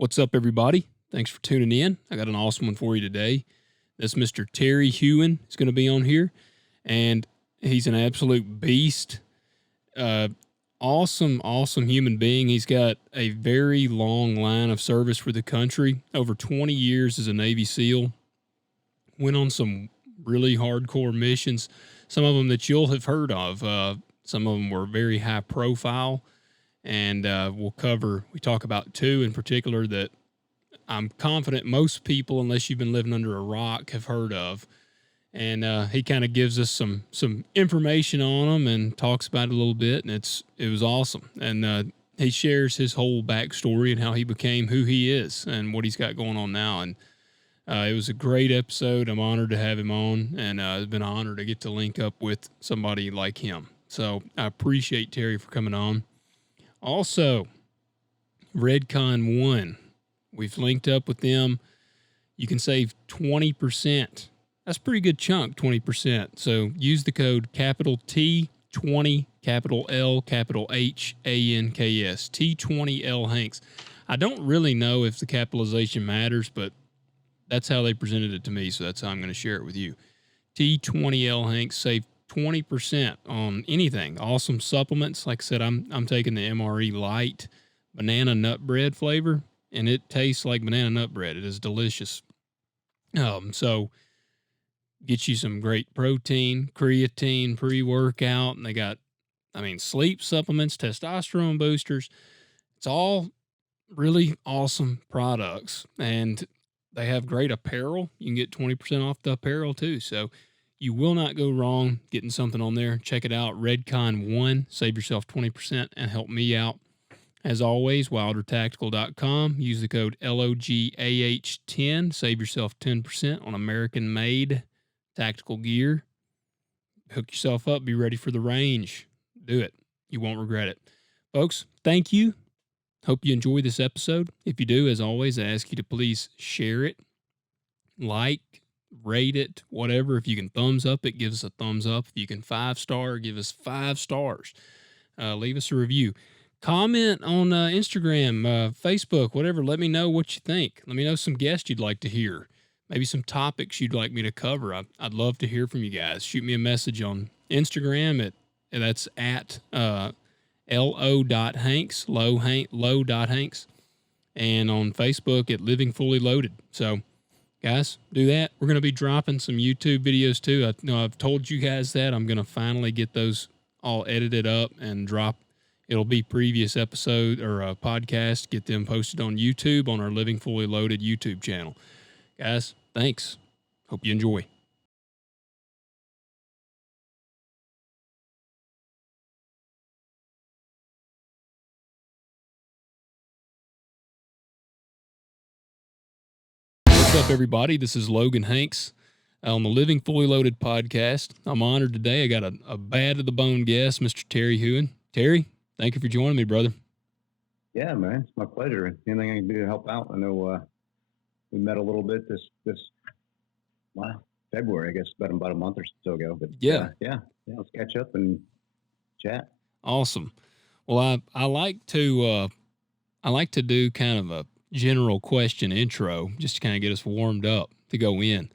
What's up, everybody? Thanks for tuning in. I got an awesome one for you today. This Mr. Terry Houin is going to be on here, and he's an absolute beast. Uh, awesome human being. He's got a very long line of service for the country, over 20 years as a Navy SEAL. Went on some really hardcore missions, some of them that you'll have heard of. Some of them were very high profile, and we talk about two in particular that I'm confident most people, unless you've been living under a rock, have heard of. And he kind of gives us some information on them and talks about it a little bit, and it was awesome. And he shares his whole backstory and how he became who he is and what he's got going on now. And it was a great episode. I'm honored to have him on, and it's been an honor to get to link up with somebody like him. So I appreciate Terry for coming on. Also, Redcon 1. We've linked up with them. You can save 20%. That's a pretty good chunk, 20%. So use the code capital T20, capital L, capital HANKS, T20L Hanks. I don't really know if the capitalization matters, but that's how they presented it to me, so that's how I'm going to share it with you. T20L Hanks, save 20% on anything. Awesome supplements. Like I said, I'm taking the MRE Light banana nut bread flavor, and it tastes like banana nut bread. It is delicious. So get you some great protein, creatine, pre-workout, and they got, sleep supplements, testosterone boosters. It's all really awesome products, and they have great apparel. You can get 20% off the apparel too. So you will not go wrong getting something on there. Check it out. Redcon 1. Save yourself 20% and help me out. As always, wildertactical.com. Use the code LOGAH10. Save yourself 10% on American-made tactical gear. Hook yourself up. Be ready for the range. Do it. You won't regret it. Folks, thank you. Hope you enjoy this episode. If you do, as always, I ask you to please share it, like, rate it, whatever. If you can thumbs up it, give us a thumbs up. If you can 5-star, give us 5 stars. Leave us a review. Comment on Instagram, Facebook, whatever. Let me know what you think. Let me know some guests you'd like to hear. Maybe some topics you'd like me to cover. I'd love to hear from you guys. Shoot me a message on Instagram that's at lo.hanks, low.hanks, and on Facebook at Living Fully Loaded. So, guys, do that. We're going to be dropping some YouTube videos too. I've told you guys that. I'm going to finally get those all edited up and drop. It'll be previous episode or a podcast. Get them posted on YouTube on our Living Fully Loaded YouTube channel. Guys, thanks. Hope you enjoy. What's up, everybody? This is Logan Hanks on the Living Fully Loaded podcast. I'm honored today. I got a bad to the bone guest, Mr. Terry Houin. Terry, thank you for joining me, brother. Yeah, man, it's my pleasure. Anything I can do to help out. I know we met a little bit this February, I guess, about a month or so ago. But yeah, let's catch up and chat. Awesome. Well, I like to do kind of a general question intro just to kind of get us warmed up to go in.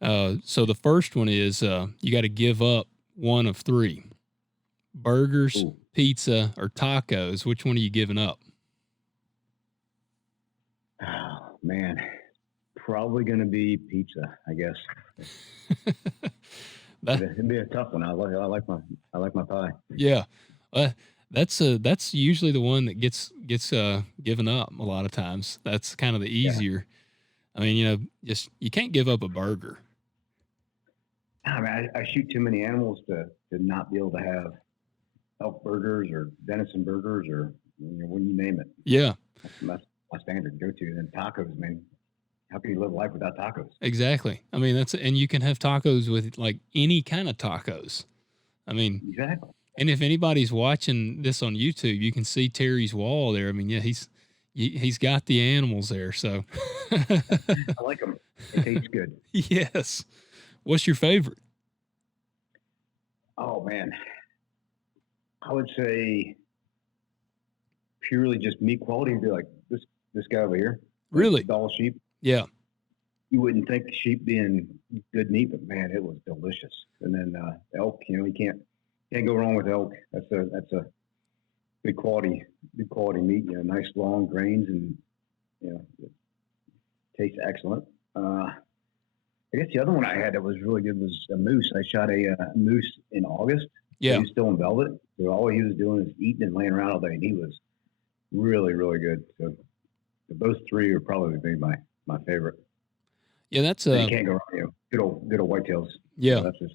Yeah. So the first one is you got to give up one of 3: burgers, Ooh. pizza, or tacos. Which one are you giving up? Oh, man, probably going to be pizza, I guess. It'd be a tough one. I like my pie. Yeah. That's usually the one that gets given up a lot of times. That's kind of the easier. Yeah. Just you can't give up a burger. I mean, I shoot too many animals to not be able to have elk burgers or venison burgers or when you name it. Yeah. That's my standard go-to. And then tacos, man. How can you live life without tacos? Exactly. And you can have tacos with like any kind of tacos. Exactly. And if anybody's watching this on YouTube, you can see Terry's wall there. He's got the animals there. So I like them. It tastes good. Yes. What's your favorite? Oh man, I would say purely just meat quality would be like this guy over here. Really? Doll sheep. Yeah. You wouldn't think sheep being good meat, but man, it was delicious. And then elk, you can't go wrong with elk. That's a good quality meat. Nice long grains, and it tastes excellent. I guess the other one I had that was really good was a moose. I shot a moose in August. Yeah. He was still in velvet. So all he was doing is eating and laying around all day, and he was really, really good. So those three are probably my favorite. Yeah, that's you can't go wrong. Good old whitetails. Yeah, that's a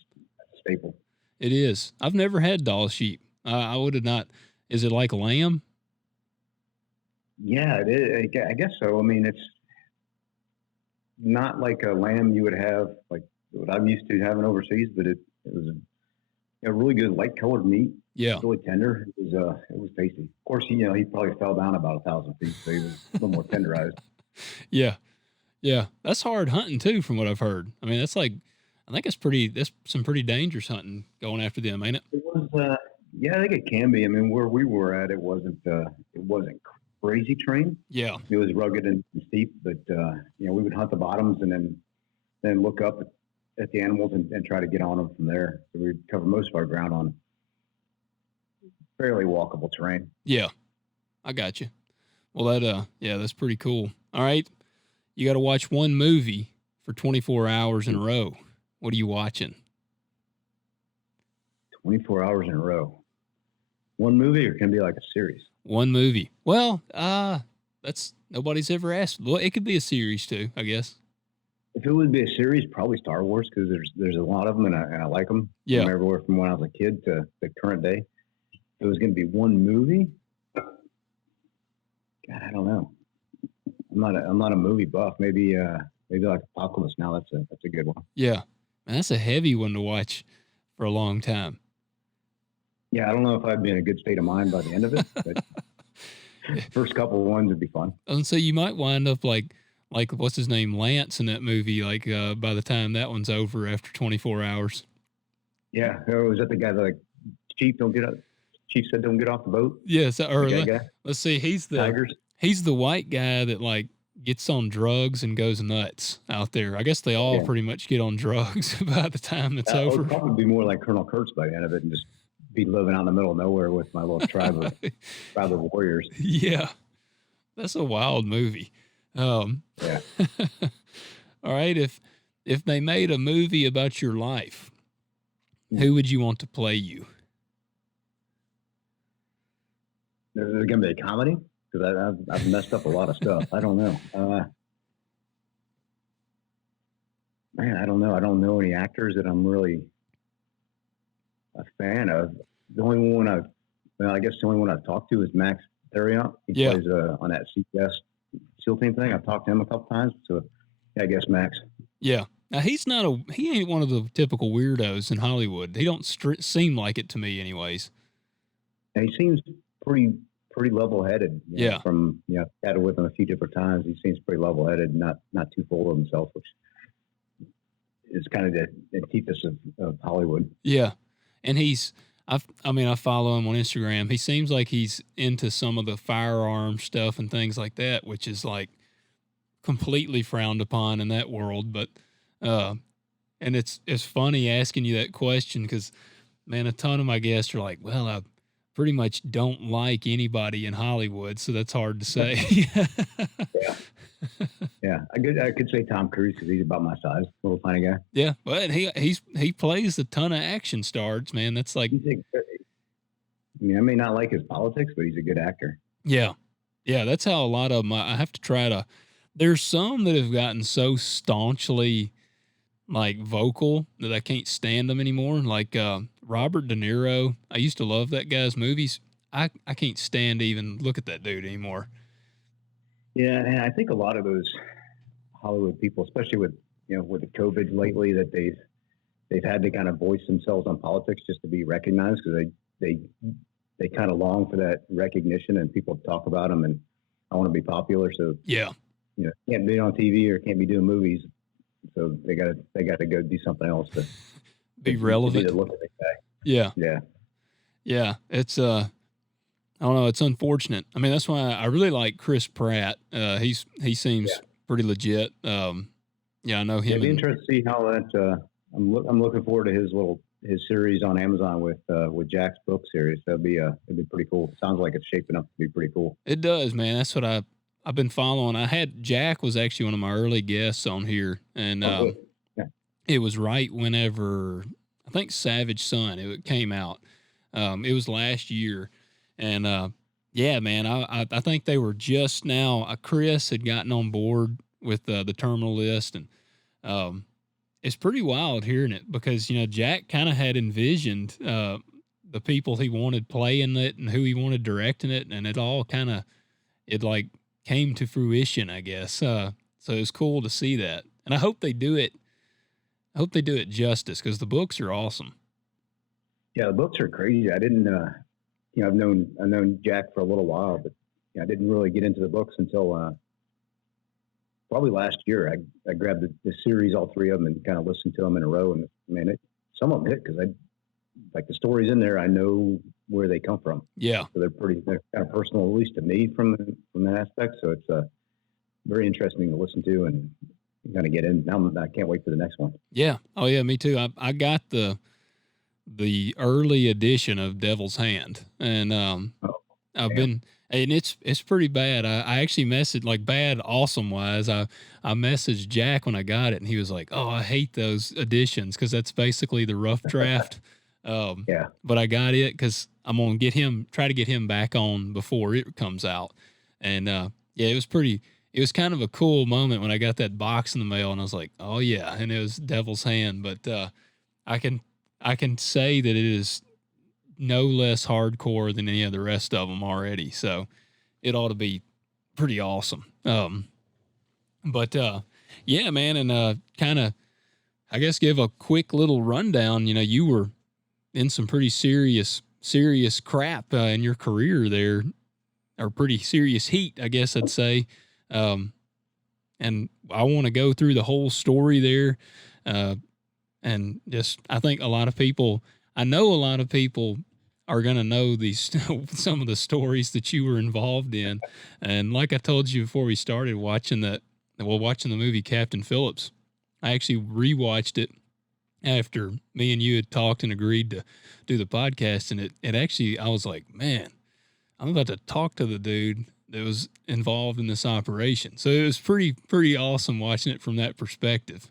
staple. It is. I've never had Doll sheep. I would have not. Is it like lamb? Yeah, it is. I guess so. I mean, it's not like a lamb you would have like what I'm used to having overseas, but it was a really good light colored meat. Yeah, really tender. It was tasty. Of course, he probably fell down about 1,000 feet, so he was a little more tenderized. Yeah, that's hard hunting too, from what I've heard. I mean, I think that's some pretty dangerous hunting going after them, ain't it? It was. Yeah, I think it can be. I mean, where we were at, it wasn't crazy terrain. Yeah, it was rugged and steep, but we would hunt the bottoms and then look up at the animals and try to get on them from there. So we'd cover most of our ground on fairly walkable terrain. Yeah, I got you. Well, that's pretty cool. All right, you got to watch one movie for 24 hours in a row. What are you watching? 24 hours in a row. One movie, or can it be like a series? One movie. Well, that's nobody's ever asked. Well, it could be a series too, I guess. If it would be a series, probably Star Wars, because there's a lot of them, and I like them. Yeah. From everywhere from when I was a kid to the current day. If it was going to be one movie, God, I don't know. I'm not a movie buff. Maybe like Apocalypse Now. That's a good one. Yeah, man, that's a heavy one to watch for a long time. Yeah, I don't know if I'd be in a good state of mind by the end of it, but first couple of ones would be fun. And so you might wind up like what's his name, Lance, in that movie. Like by the time that one's over after 24 hours. Yeah, or was that the guy that Chief said don't get off the boat? Yes, let's see, he's the white guy that gets on drugs and goes nuts out there. I guess they all pretty much get on drugs by the time it's over. I'd probably be more like Colonel Kurtz by the end of it and just be living out in the middle of nowhere with my little tribe of warriors. Yeah, that's a wild movie. Yeah. All right, if they made a movie about your life, who would you want to play you? Is it going to be a comedy? Because I've messed up a lot of stuff. I don't know. Man, I don't know. I don't know any actors that I'm really a fan of. The only one I've talked to is Max Theriot. He plays on that CPS SEAL team thing. I've talked to him a couple times. So yeah, I guess Max. Yeah. Now he ain't one of the typical weirdos in Hollywood. He don't seem like it to me, anyways. And he seems pretty level-headed. Yeah. From chatted with him a few different times. He seems pretty level-headed, not too full of himself, which is kind of the antithesis of Hollywood. Yeah, and I follow him on Instagram. He seems like he's into some of the firearm stuff and things like that, which is completely frowned upon in that world. But and it's funny asking you that question because, man, a ton of my guests are like, well, I pretty much don't like anybody in Hollywood, so that's hard to say. Yeah. I could say Tom Cruise because he's about my size, little tiny guy. Yeah, but he plays a ton of action stars, man. That's I may not like his politics, but he's a good actor. Yeah, that's how a lot of them. I have to try to. There's some that have gotten so staunchly vocal that I can't stand them anymore. Like Robert De Niro. I used to love that guy's movies. I can't stand to even look at that dude anymore. Yeah, and I think a lot of those Hollywood people, especially with the COVID lately, that they've had to kind of voice themselves on politics just to be recognized because they kind of long for that recognition and people talk about them and I want to be popular. So can't be on TV or can't be doing movies. So they got to go do something else to be relevant. To look at the guy. Yeah. It's I don't know. It's unfortunate. I mean, that's why I really like Chris Pratt. He seems pretty legit. Yeah, I know Yeah, him. it'd be interesting to see how that. I'm looking forward to his series on Amazon with Jack's book series. It'd be pretty cool. Sounds like it's shaping up to be pretty cool. It does, man. That's what I've been following. I had Jack was actually one of my early guests on here, and Oh, good. Yeah. it was right whenever I think Savage Son it came out. It was last year, and yeah, man, I think they were just now. Chris had gotten on board with the terminal list, and um, it's pretty wild hearing it because Jack kind of had envisioned the people he wanted playing it and who he wanted directing it, and it all kind of it like came to fruition, I guess. So it's cool to see that, and I hope they do it. I hope they do it justice because the books are awesome. Yeah, the books are crazy. I didn't, I've known Jack for a little while, but I didn't really get into the books until probably last year. I grabbed the series, all three of them, and kind of listened to them in a row. And man, some of them hit because I like the stories in there. I know where they come from. Yeah, so they're kind of personal, at least to me, from that aspect. So it's very interesting to listen to and kind of get in. Now I can't wait for the next one. yeah, oh yeah, me too. I got the early edition of Devil's Hand, and I've been, and it's pretty bad. I actually messaged like bad, awesome wise. I messaged Jack when I got it, and he was like, "Oh, I hate those editions because that's basically the rough draft." Yeah. But I got it because I'm gonna try to get him back on before it comes out, and yeah, it was pretty. It was kind of a cool moment when I got that box in the mail, and I was like, "Oh yeah," and it was Devil's Hand. But I can say that it is no less hardcore than any of the rest of them already. So it ought to be pretty awesome. But yeah, man, and kind of, I guess, give a quick little rundown. You were in some pretty serious crap in your career there, or pretty serious heat, I guess I'd say. And I want to go through the whole story there. And just, I think I know a lot of people are going to know these, some of the stories that you were involved in. And like I told you before we started watching the movie Captain Phillips, I actually rewatched it after me and you had talked and agreed to do the podcast. And it actually, I was like, man, I'm about to talk to the dude that was involved in this operation. So it was pretty awesome watching it from that perspective.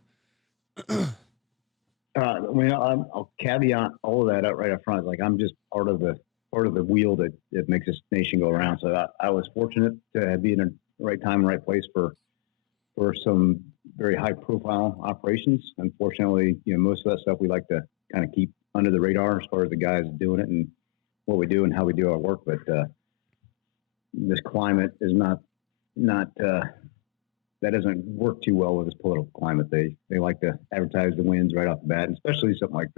I'll caveat all of that up right up front. Like I'm just part of the wheel that makes this nation go around. So I was fortunate to be in the right time and right place for some very high profile operations. Unfortunately, most of that stuff we like to kind of keep under the radar as far as the guys doing it and what we do and how we do our work. But this climate is not that doesn't work too well with this political climate. They like to advertise the wins right off the bat, and especially something like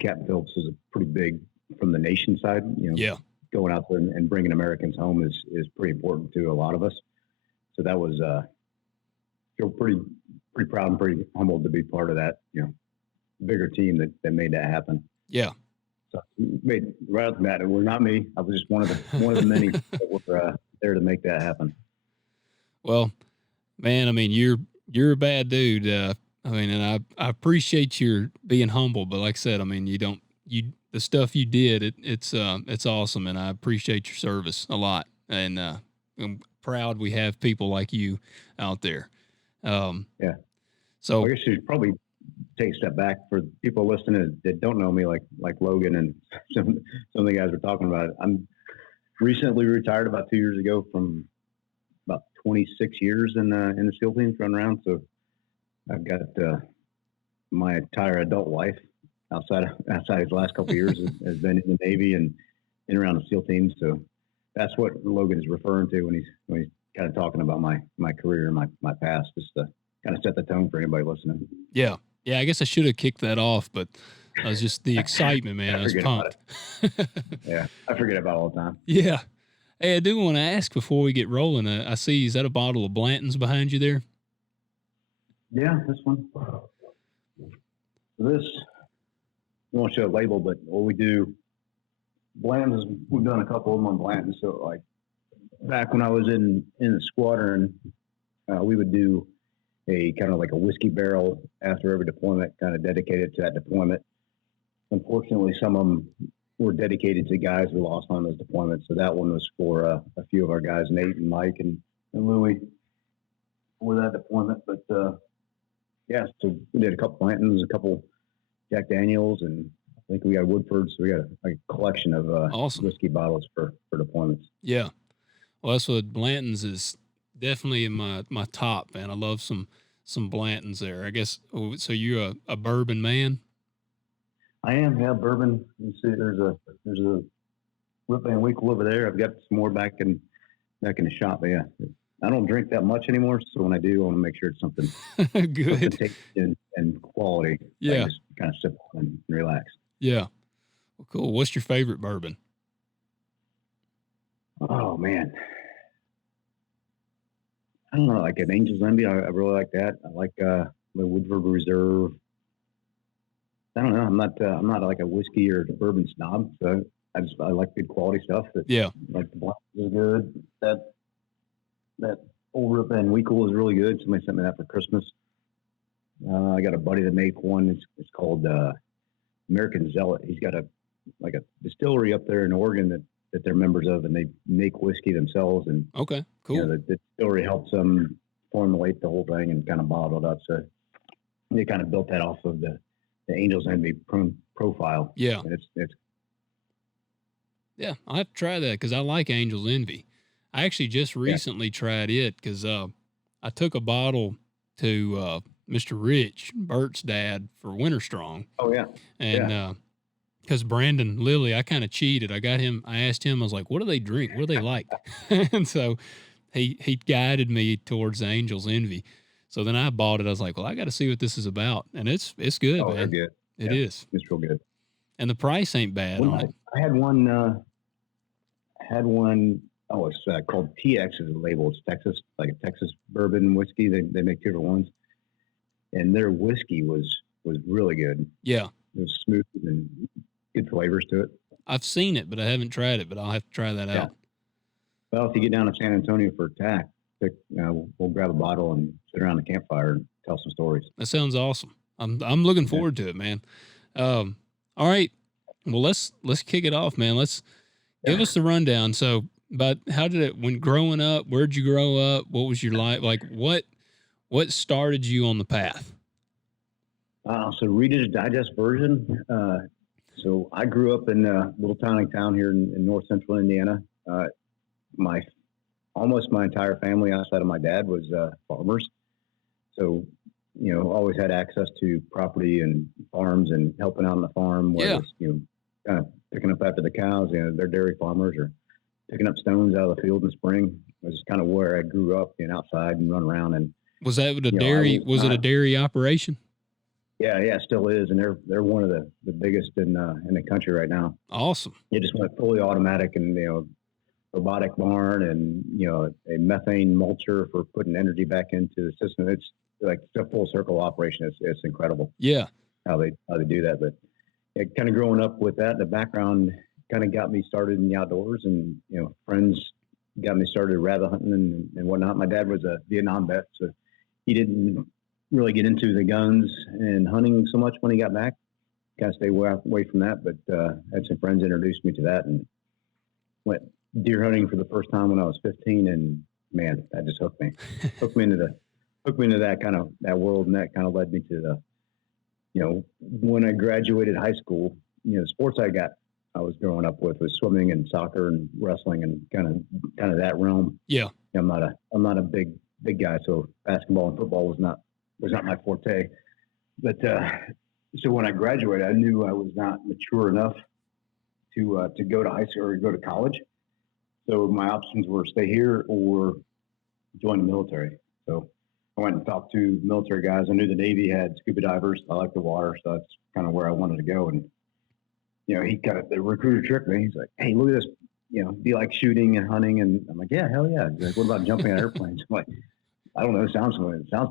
Captain Phillips is a pretty big from the nation side. Yeah. Going out there and bringing Americans home is pretty important to a lot of us. So that was feel pretty proud and pretty humbled to be part of that bigger team that made that happen. Yeah. So made right off the bat, it was not me. I was just one of the many that were there to make that happen. Well, man, I mean, you're a bad dude. I mean, and I appreciate your being humble, but like I said, I mean, the stuff you did, it's awesome, and I appreciate your service a lot, and I'm proud we have people like you out there. Yeah. So I guess you should probably take a step back for people listening that don't know me, like Logan and some of the guys we're talking about. I'm recently retired about 2 years ago from about 26 years in the SEAL teams running around. So I've got my entire adult life outside of the last couple of years has been in the Navy and in around the SEAL teams. So that's what Logan is referring to when he's kind of talking about my career and my past, just to kind of set the tone for anybody listening. Yeah. I guess I should have kicked that off, but I was just the excitement, man. I was pumped. Yeah, I forget about it all the time. Yeah. Hey, I do want to ask before we get rolling. I see, is that a bottle of Blanton's behind you there? Yeah, this one. This, I won't show a label, but what we do Bland's, we've done a couple of them on Blanton. So like back when I was in the squadron, we would do a kind of like a whiskey barrel after every deployment, kind of dedicated to that deployment. Unfortunately, some of them were dedicated to guys we lost on those deployments. So that one was for a few of our guys, Nate and Mike and Louie, for that deployment. But yeah, so we did a couple Blantons, a couple Jack Daniels, and I think we got Woodford. So we got a collection of Awesome. whiskey bottles for deployments. Yeah. Well, that's what Blanton's is definitely in my top, man. I love some Blantons there. I guess, so you're a bourbon man? I am, yeah, bourbon. You see, there's a Whip Van Winkle over there. I've got some more back in the shop. But yeah, I don't drink that much anymore. So when I do, I want to make sure it's something good and quality. Yeah, just kind of sip and relax. Yeah. Well, cool. What's your favorite bourbon? Oh man, I don't know, like an Angel's Envy. I really like that. I like the Woodford Reserve. I don't know. I'm not like a whiskey or a bourbon snob. So I like good quality stuff. Yeah. Like the Black is good. That old Rip Van Winkle is really good. Somebody sent me that for Christmas. I got a buddy that made one. It's called American Zealot. He's got a distillery up there in Oregon that they're members of, and they make whiskey themselves. And okay, cool. You know, the distillery helps them formulate the whole thing and kind of bottle it up. So they kind of built that off of the Angel's Envy profile. Yeah. And it's yeah, I'll have to try that because I like Angel's Envy. I actually just recently tried it because I took a bottle to Mr. Rich, Bert's dad, for Winter Strong. Oh, yeah. And because Brandon Lilly, I kind of cheated. I asked him, I was like, what do they drink? What do they like? And so he guided me towards the Angel's Envy. So then I bought it. I was like, well, I got to see what this is about. And it's good, man. They're good. It is. It's real good. And the price ain't bad on it. I had one, it's called TX is the label. It's Texas, like a Texas bourbon whiskey. They make different ones. And their whiskey was really good. Yeah. It was smooth and good flavors to it. I've seen it, but I haven't tried it, but I'll have to try that out. Well, if you get down to San Antonio for TAC, we'll grab a bottle and sit around the campfire and tell some stories. That sounds awesome. I'm looking forward to it, man. All right. Well, let's kick it off, man. Let's give us the rundown. So, but how did it, when growing up, where'd you grow up? What was your life? Like what started you on the path? So Reader's Digest version. So I grew up in a little tiny town here in north central Indiana. Almost my entire family outside of my dad was farmers. So, always had access to property and farms and helping out on the farm. Whether it's, kind of picking up after the cows, they're dairy farmers, or picking up stones out of the field in spring. It was kind of where I grew up, being outside and run around. And was that a dairy? Was it a dairy operation? Yeah, it still is, and they're one of the biggest in the country right now. Awesome. It just went fully automatic, and robotic barn, and a methane mulcher for putting energy back into the system. It's like a full circle operation. It's incredible. Yeah, how they do that. But kind of growing up with that, the background kind of got me started in the outdoors, and friends got me started rabbit hunting and whatnot. My dad was a Vietnam vet, so he didn't really get into the guns and hunting so much when he got back. Kind of stay away from that, but had some friends introduced me to that, and went deer hunting for the first time when I was 15, and man, that just hooked me into that world, and that kind of led me to when I graduated high school, the sports I was growing up with was swimming and soccer and wrestling and kind of that realm. Yeah. I'm not a big guy, so basketball and football was not my forte. But so when I graduated, I knew I was not mature enough to go to high school or go to college. So my options were stay here or join the military. So I went and talked to military guys. I knew the Navy had scuba divers. I like the water, so that's kind of where I wanted to go. And the recruiter tricked me. He's like, "Hey, look at this. Do you like shooting and hunting?" And I'm like, "Yeah, hell yeah." He's like, "What about jumping out of airplanes?" I'm like, "I don't know. It sounds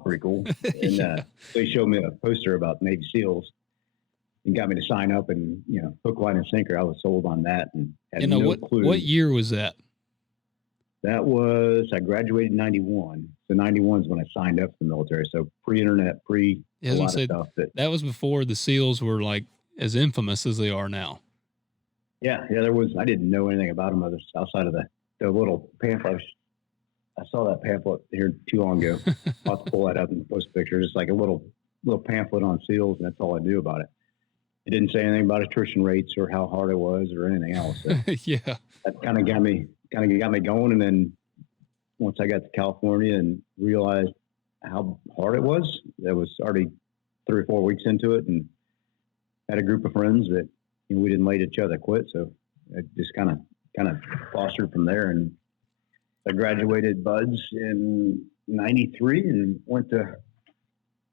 pretty cool." And so he showed me a poster about Navy SEALs. and got me to sign up, and hook, line, and sinker. I was sold on that and had And no clue. what year was that? That was, I graduated in 91. So 91 is when I signed up for the military. So pre-internet, a lot of stuff. That was before the SEALs were like as infamous as they are now. Yeah, there was. I didn't know anything about them outside of the little pamphlet. I saw that pamphlet here too long ago. I'll have to pull that up and post a picture. Just like a little pamphlet on SEALs, and that's all I knew about it. It didn't say anything about attrition rates or how hard it was or anything else. So yeah, that kind of got me going. And then once I got to California and realized how hard it was, that was already 3 or 4 weeks into it, and had a group of friends that we didn't let each other quit. So it just kind of fostered from there. And I graduated BUDS in 93 and went to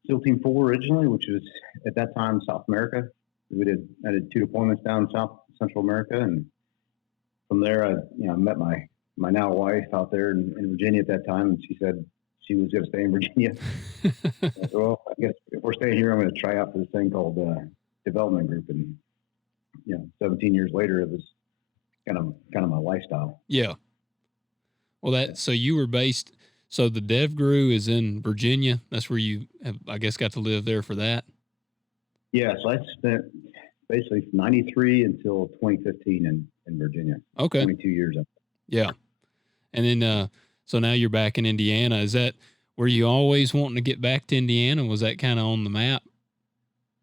SEAL Team 4 originally, which was at that time South America. I did 2 deployments down South Central America, and from there I met my now wife out there in Virginia at that time, and she said she was going to stay in Virginia. I said, well, I guess if we're staying here, I'm going to try out for this thing called development group. And 17 years later, it was kind of my lifestyle. Yeah. Well, so you were based. So the DevGru is in Virginia. That's where you have, I guess, got to live there for that. Yeah. So I spent basically 93 until 2015 in Virginia. Okay. 22 years. Yeah. And then, so now you're back in Indiana. Were you always wanting to get back to Indiana? Was that kind of on the map?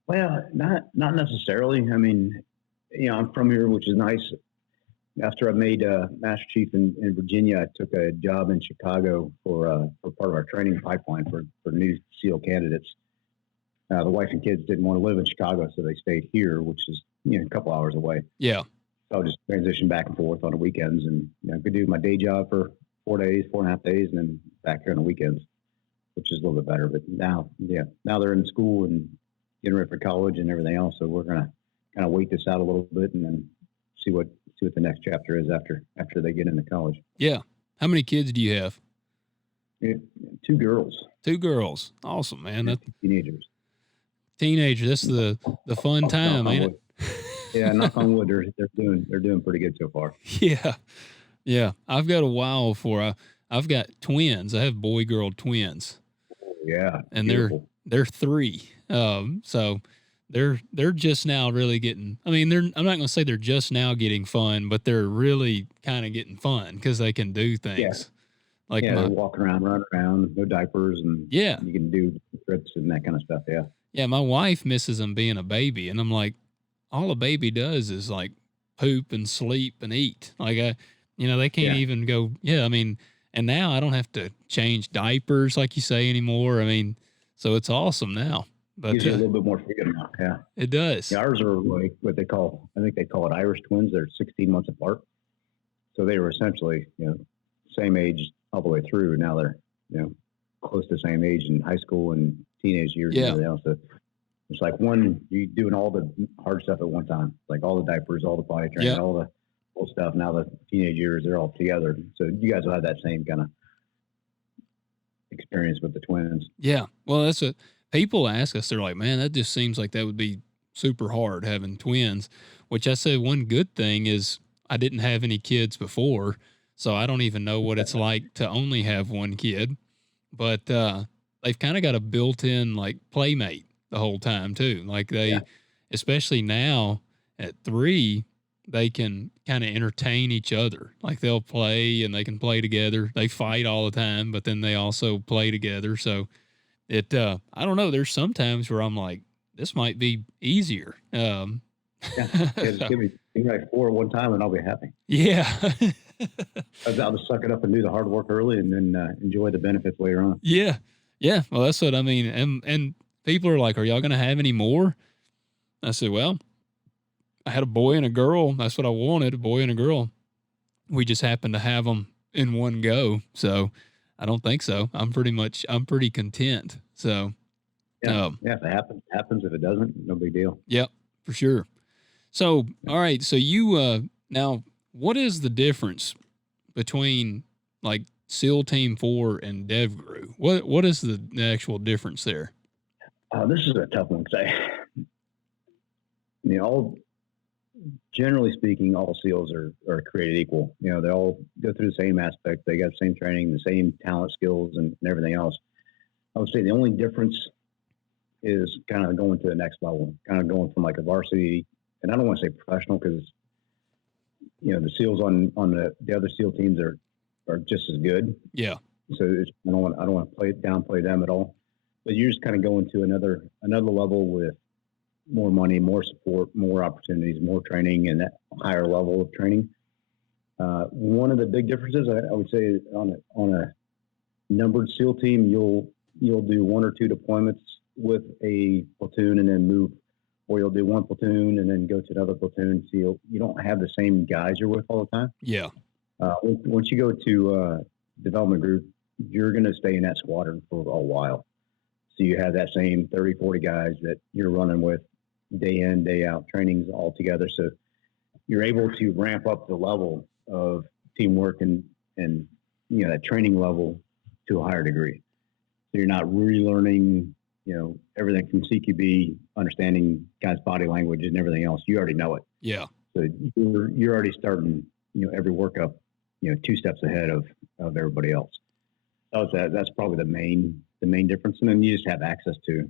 Well, not necessarily. I mean, I'm from here, which is nice. After I made Master Chief in Virginia, I took a job in Chicago for part of our training pipeline for new SEAL candidates. The wife and kids didn't want to live in Chicago, so they stayed here, which is a couple hours away. Yeah. So I'll just transition back and forth on the weekends, and I could do my day job for 4.5 days, and then back here on the weekends, which is a little bit better. But now they're in school and getting ready for college and everything else. So we're gonna kind of wait this out a little bit and then see what the next chapter is after they get into college. Yeah. How many kids do you have? 2 girls. 2 girls. Awesome, man. That's teenagers. That's the fun time, ain't it? Yeah, knock on wood. They're doing pretty good so far. Yeah. Yeah. I've got a while before I've got twins. I have boy-girl twins. Yeah. And beautiful. they're 3. So they're just now really getting, I'm not going to say they're just now getting fun, but they're really kind of getting fun because they can do things. Yeah. They're walking around, running around, no diapers, and yeah, you can do trips and that kind of stuff. Yeah. Yeah. My wife misses them being a baby, and I'm like, all a baby does is like poop and sleep and eat. Like, they can't even go. Yeah. And now I don't have to change diapers like you say anymore. So it's awesome now. But gives you a little bit more freedom now. Yeah, it does. Yeah, ours are like what they call, I think they call it Irish twins. They're 16 months apart. So they were essentially, same age all the way through. Now they're, close to the same age in high school and teenage years. Yeah. And everything else. So it's like you doing all the hard stuff at one time, like all the diapers, all the potty training, all the old stuff. Now the teenage years, they're all together. So you guys will have that same kind of experience with the twins. Yeah. Well, that's what people ask us. They're like, man, that just seems like that would be super hard having twins, which I said one good thing is I didn't have any kids before. So I don't even know what it's like to only have one kid, but they've kind of got a built-in like playmate the whole time too. Like especially now at 3, they can kind of entertain each other. Like they'll play and they can play together. They fight all the time, but then they also play together. So I don't know. There's some times where I'm like, this might be easier. Just give me like 4 at one time and I'll be happy. Yeah. I'll just suck it up and do the hard work early and then enjoy the benefits later on. Yeah. Yeah. Well, that's what I mean. And people are like, are y'all going to have any more? I said, well, I had a boy and a girl. That's what I wanted, a boy and a girl. We just happened to have them in one go. So I don't think so. I'm pretty content. So if it happens. If it doesn't, no big deal. Yep, for sure. So, all right. So you, now what is the difference between like SEAL Team 4 and DevGru? What is the actual difference there? This is a tough one because all generally speaking, all SEALs are created equal. They all go through the same aspect. They got the same training, the same talent, skills, and everything else. I would say the only difference is kind of going to the next level, kind of going from like a varsity, and I don't want to say professional because the SEALs on the other SEAL teams are just as good. Yeah. So I don't want to downplay them at all. But you're just kind of going to another level with more money, more support, more opportunities, more training, and that higher level of training. One of the big differences, I would say, on a numbered SEAL team, you'll do 1 or 2 deployments with a platoon and then move, or you'll do one platoon and then go to another platoon. So you don't have the same guys you're with all the time. Yeah. Once you go to development group, you're going to stay in that squadron for a while. So you have that same 30, 40 guys that you're running with day in, day out, trainings all together. So you're able to ramp up the level of teamwork and that training level to a higher degree. So you're not relearning, everything from CQB, understanding guys' body language and everything else. You already know it. Yeah. So you're already starting, every workup, 2 steps ahead of everybody else. That's probably the main difference. And then you just have access to,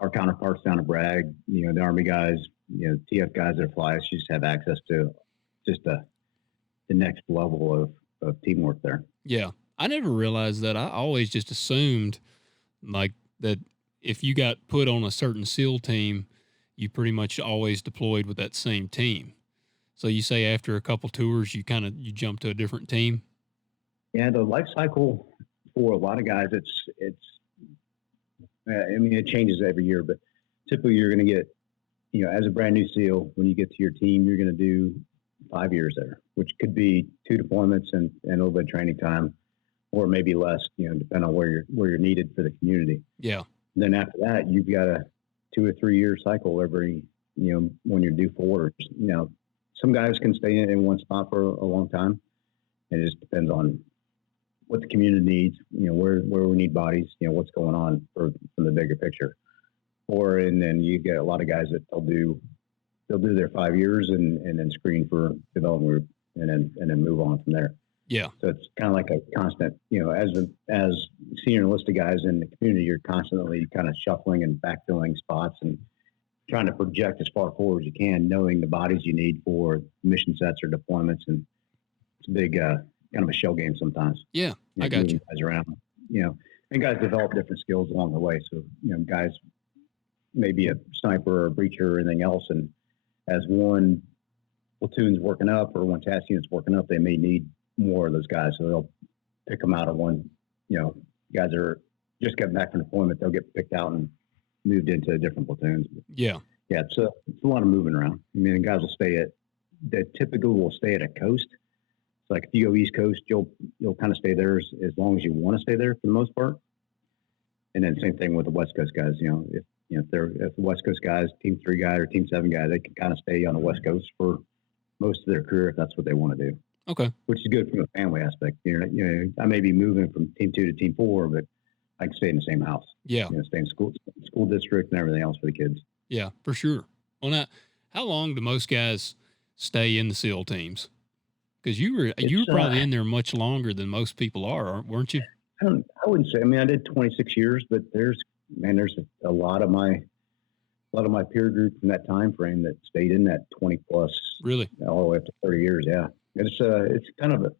our counterparts down at Bragg, the Army guys, TF guys that fly us. You just have access to just the next level of teamwork there. Yeah. I never realized that. I always just assumed like that if you got put on a certain SEAL team, you pretty much always deployed with that same team. So you say after a couple tours, you jump to a different team. Yeah, the life cycle for a lot of guys, it changes every year, but typically you're going to get, as a brand new SEAL, when you get to your team, you're going to do 5 years there, which could be 2 deployments and a little bit of training time, or maybe less, depending on where you're needed for the community. Yeah. And then after that, you've got a 2 or 3 year cycle every, when you're due for orders. Some guys can stay in one spot for a long time. It just depends on what the community needs, where we need bodies, what's going on from the bigger picture. And then you get a lot of guys that they'll do their 5 years and then screen for development group and then move on from there. Yeah. So it's kind of like a constant, as senior enlisted guys in the community, you're constantly kind of shuffling and backfilling spots and trying to project as far forward as you can, knowing the bodies you need for mission sets or deployments. And it's a big, kind of a shell game sometimes. Yeah, I got you. Guys around, and guys develop different skills along the way. So, guys may be a sniper or a breacher or anything else. And as one platoon's working up or one task unit's working up, they may need more of those guys. So they'll pick them out of one, guys are just getting back from deployment. They'll get picked out and moved into different platoons. Yeah. Yeah. It's a lot of moving around. Guys they typically will stay at a coast. So like if you go East Coast, you'll kind of stay there as long as you want to stay there for the most part. And then same thing with the West Coast guys. If the West Coast guys, Team 3 guy or Team 7 guy, they can kind of stay on the West Coast for most of their career if that's what they want to do. Okay. Which is good from a family aspect. I may be moving from Team 2 to Team 4, but I can stay in the same house. Yeah. Stay in school district and everything else for the kids. Yeah, for sure. Well, now, how long do most guys stay in the SEAL teams? Because you were probably in there much longer than most people weren't you? I wouldn't say. I did 26 years, but there's a lot of my peer group from that time frame that stayed in that 20 plus. Really? All the way up to 30 years. Yeah. It's kind of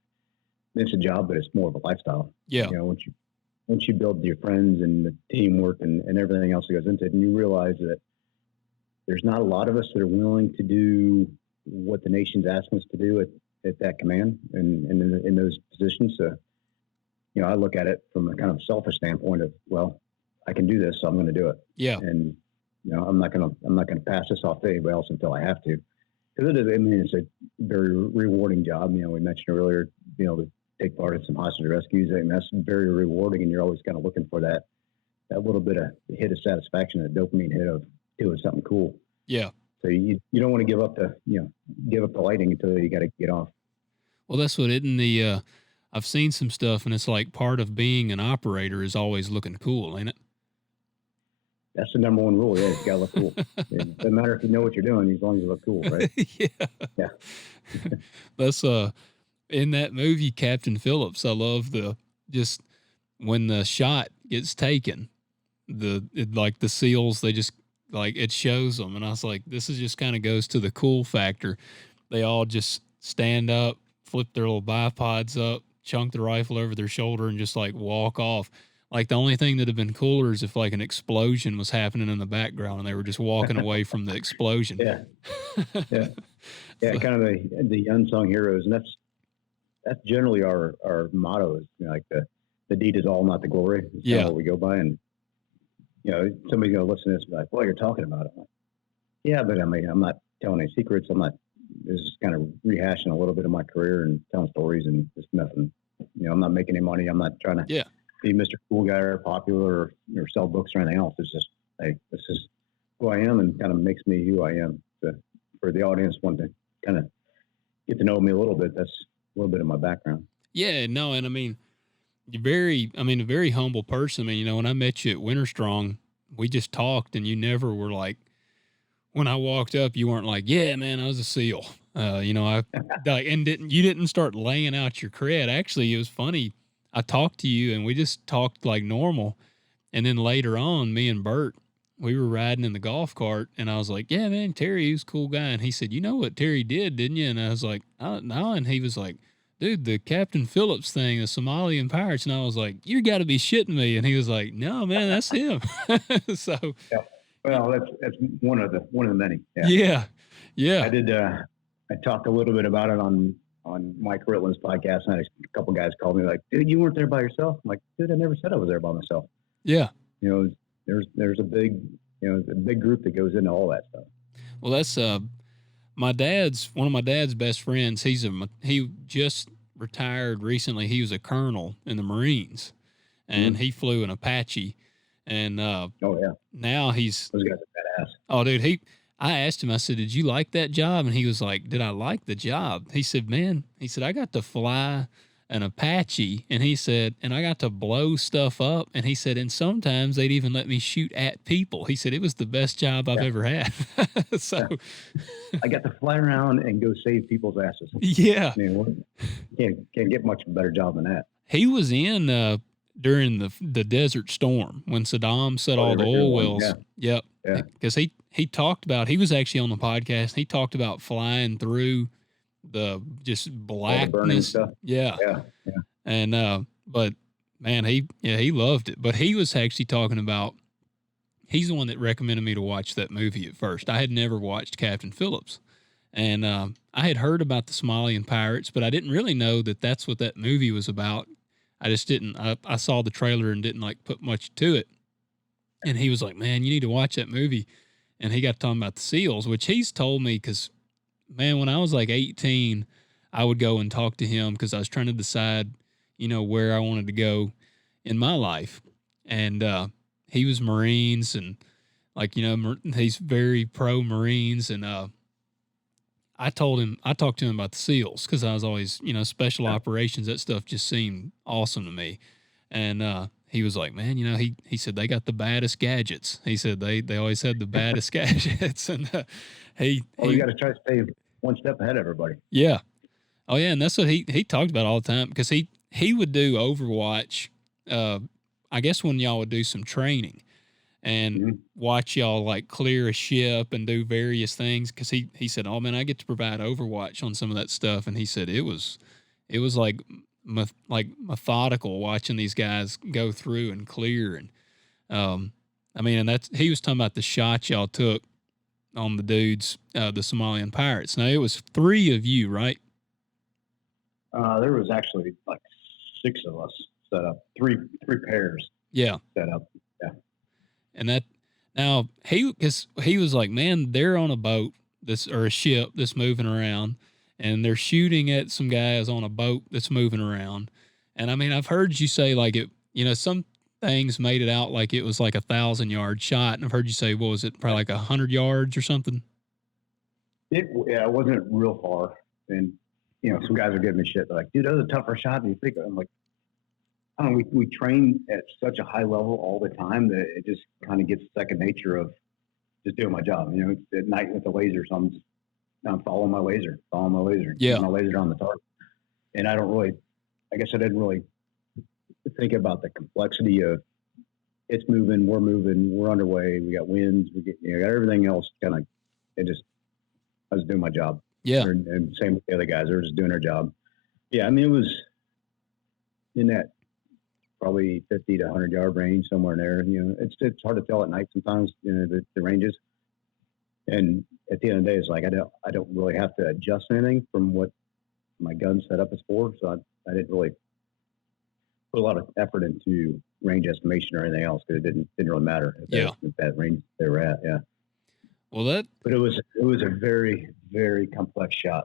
it's a job, but it's more of a lifestyle. Yeah. Once you build your friends and the teamwork and everything else that goes into it, and you realize that there's not a lot of us that are willing to do what the nation's asking us to do at that command and in those positions. So, I look at it from a kind of selfish standpoint of, well, I can do this, so I'm going to do it. Yeah. And, I'm not going to pass this off to anybody else until I have to. Because it's a very rewarding job. We mentioned earlier, being able to take part in some hostage rescues. That's very rewarding, and you're always kind of looking for that little bit of hit of satisfaction, that dopamine hit of doing something cool. Yeah. So you don't want to give up the lighting until you got to get off. Well, that's what I've seen some stuff, and it's like part of being an operator is always looking cool, ain't it? That's the number one rule. Yeah, you gotta look cool. It doesn't matter if you know what you're doing, as long as you look cool, right? Yeah. Yeah. That's in that movie Captain Phillips. I love just when the shot gets taken, like the SEALs, they just like it shows them, and I was like, this is just kind of goes to the cool factor. They all just stand up, flip their little bipods up, chunk the rifle over their shoulder, and just like walk off. Like the only thing that'd have been cooler is if like an explosion was happening in the background and they were just walking away from the explosion. Yeah. Yeah. Yeah. So, Kind of the unsung heroes. And that's generally our motto is, you know, like the deed is all, not the glory. It's kind of what we go by. And, you know, somebody's going to listen to this and be like, well, you're talking about it. I'm like, yeah, but I mean, I'm not telling any secrets. This is kind of rehashing a little bit of my career and telling stories, and just nothing, you know, I'm not making any money. I'm not trying to be Mr. Cool Guy or popular or sell books or anything else. It's just, hey, this is who I am, and kind of makes me who I am. So for the audience wanting to kind of get to know me a little bit, that's a little bit of my background. yeah, no, and I mean, a very humble person. I mean, you know, when I met you at Winter Strong, we just talked, and you never were like, when I walked up, you weren't like, yeah, man, I was a SEAL. You know, I like, and you didn't start laying out your cred. Actually, it was funny. I talked to you and we just talked like normal. And then later on, me and Bert, we were riding in the golf cart, and I was like, yeah, man, Terry, he was a cool guy. And he said, you know what Terry did, didn't you? And I was like, no. And he was like, dude, the Captain Phillips thing, the Somalian pirates. And I was like, you got to be shitting me. And he was like, no, man, that's him. So, yeah. Well, that's one of the many. Yeah. Yeah. I did. I talked a little bit about it on Mike Ritland's podcast, and a couple guys called me like, dude, you weren't there by yourself. I'm like, dude, I never said I was there by myself. Yeah. You know, there's a big, you know, a big group that goes into all that stuff. Well, that's one of my dad's best friends. He just retired recently. He was a colonel in the Marines, and he flew an Apache. And oh yeah, now those guys are badass. Oh, dude, I asked him. I said, "Did you like that job?" And he was like, "Did I like the job?" He said, "Man," he said, "I got to fly an Apache," and he said, "and I got to blow stuff up." And he said, "And sometimes they'd even let me shoot at people." He said, "It was the best job I've ever had." So, I got to fly around and go save people's asses. Yeah, I mean, can't get much better job than that. He was in during the Desert Storm when Saddam set all the oil wells. Yeah. Yep. Because he talked about, he was actually on the podcast. He talked about flying through the just blackness. Stuff. Yeah. And but man, he loved it. But he was actually talking about, he's the one that recommended me to watch that movie at first. I had never watched Captain Phillips. And I had heard about the Somalian pirates, but I didn't really know that that's what that movie was about. I just didn't. I saw the trailer and didn't like put much to it. And he was like, "Man, you need to watch that movie." And he got talking about the SEALs, which he's told me because, man, when I was like 18, I would go and talk to him because I was trying to decide, you know, where I wanted to go in my life. And he was Marines, and like, you know, he's very pro Marines. And I talked to him about the SEALs because I was always, you know, special operations, that stuff just seemed awesome to me. And he was like, man, you know, he said they got the baddest gadgets. He said they always had the baddest gadgets. And you got to try to stay one step ahead of everybody. Yeah. Oh, yeah, and that's what he talked about all the time because he would do Overwatch, I guess when y'all would do some training. And watch y'all like clear a ship and do various things. Cause he said, oh man, I get to provide Overwatch on some of that stuff. And he said, it was like methodical watching these guys go through and clear. And, I mean, and he was talking about the shots y'all took on the dudes, the Somalian pirates. Now it was 3 of you, right? There was actually like 6 of us set up, three pairs. Yeah. Set up. And that now he was like, man, they're on a boat or a ship that's moving around, and they're shooting at some guys on a boat that's moving around. And I mean, I've heard you say like it, you know, some things made it out like it was like 1,000-yard shot, and I've heard you say, what was it, probably like 100 yards or something? It wasn't real far, and you know, some guys are giving me shit. They're like, dude, that was a tougher shot than you think. I'm like, I don't know, we train at such a high level all the time that it just kind of gets second nature of just doing my job. You know, it's at night with the laser, so I'm following my laser, Yeah. keep my laser on the target. And I don't really, I guess I didn't really think about the complexity of it's moving, we're underway, we got winds, got everything else kind of, I was doing my job. Yeah. And same with the other guys, they're just doing their job. Yeah, I mean, it was in that probably 50 to 100 yard range, somewhere in there. You know, it's hard to tell at night sometimes, you know, the ranges. And at the end of the day, it's like I don't really have to adjust anything from what my gun setup is for. So I didn't really put a lot of effort into range estimation or anything else because it didn't really matter if that range they were at. Yeah. Well, but it was a very, very complex shot.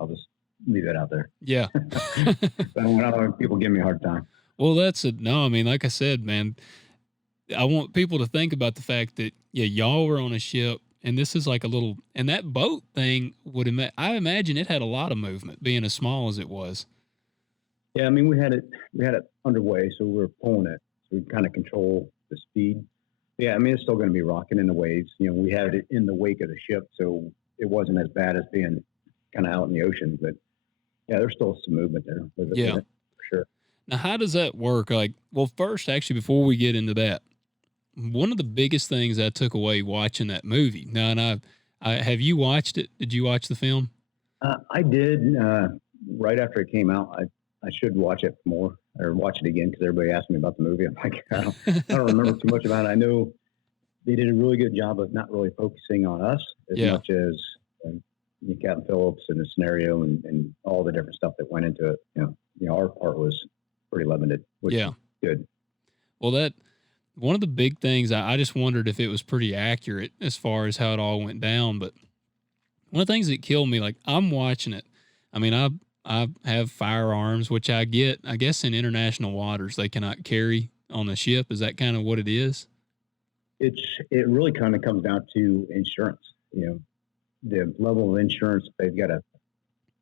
I'll just leave that out there. Yeah. I don't want people give me a hard time. Well, I mean, like I said, man, I want people to think about the fact that, y'all were on a ship and this is like and that boat thing I imagine it had a lot of movement being as small as it was. Yeah. I mean, we had it underway, so we were pulling it. So we kind of control the speed. Yeah. I mean, it's still going to be rocking in the waves. You know, we had it in the wake of the ship, so it wasn't as bad as being kind of out in the ocean, but yeah, there's still some movement there. With it, for sure. Now, how does that work? Like, well, first, actually, before we get into that, one of the biggest things I took away watching that movie. Now, and have you watched it? Did you watch the film? I did. Right after it came out, I should watch it more or watch it again because everybody asked me about the movie. I'm like, I don't remember too much about it. I know they did a really good job of not really focusing on us as much as Captain Phillips and the scenario and all the different stuff that went into it. You know, our part was pretty limited, which is good. Well, one of the big things, I just wondered if it was pretty accurate as far as how it all went down. But one of the things that killed me, like I'm watching it. I mean, I have firearms, which I guess in international waters, they cannot carry on the ship. Is that kind of what it is? It really kind of comes down to insurance. You know, the level of insurance they've got to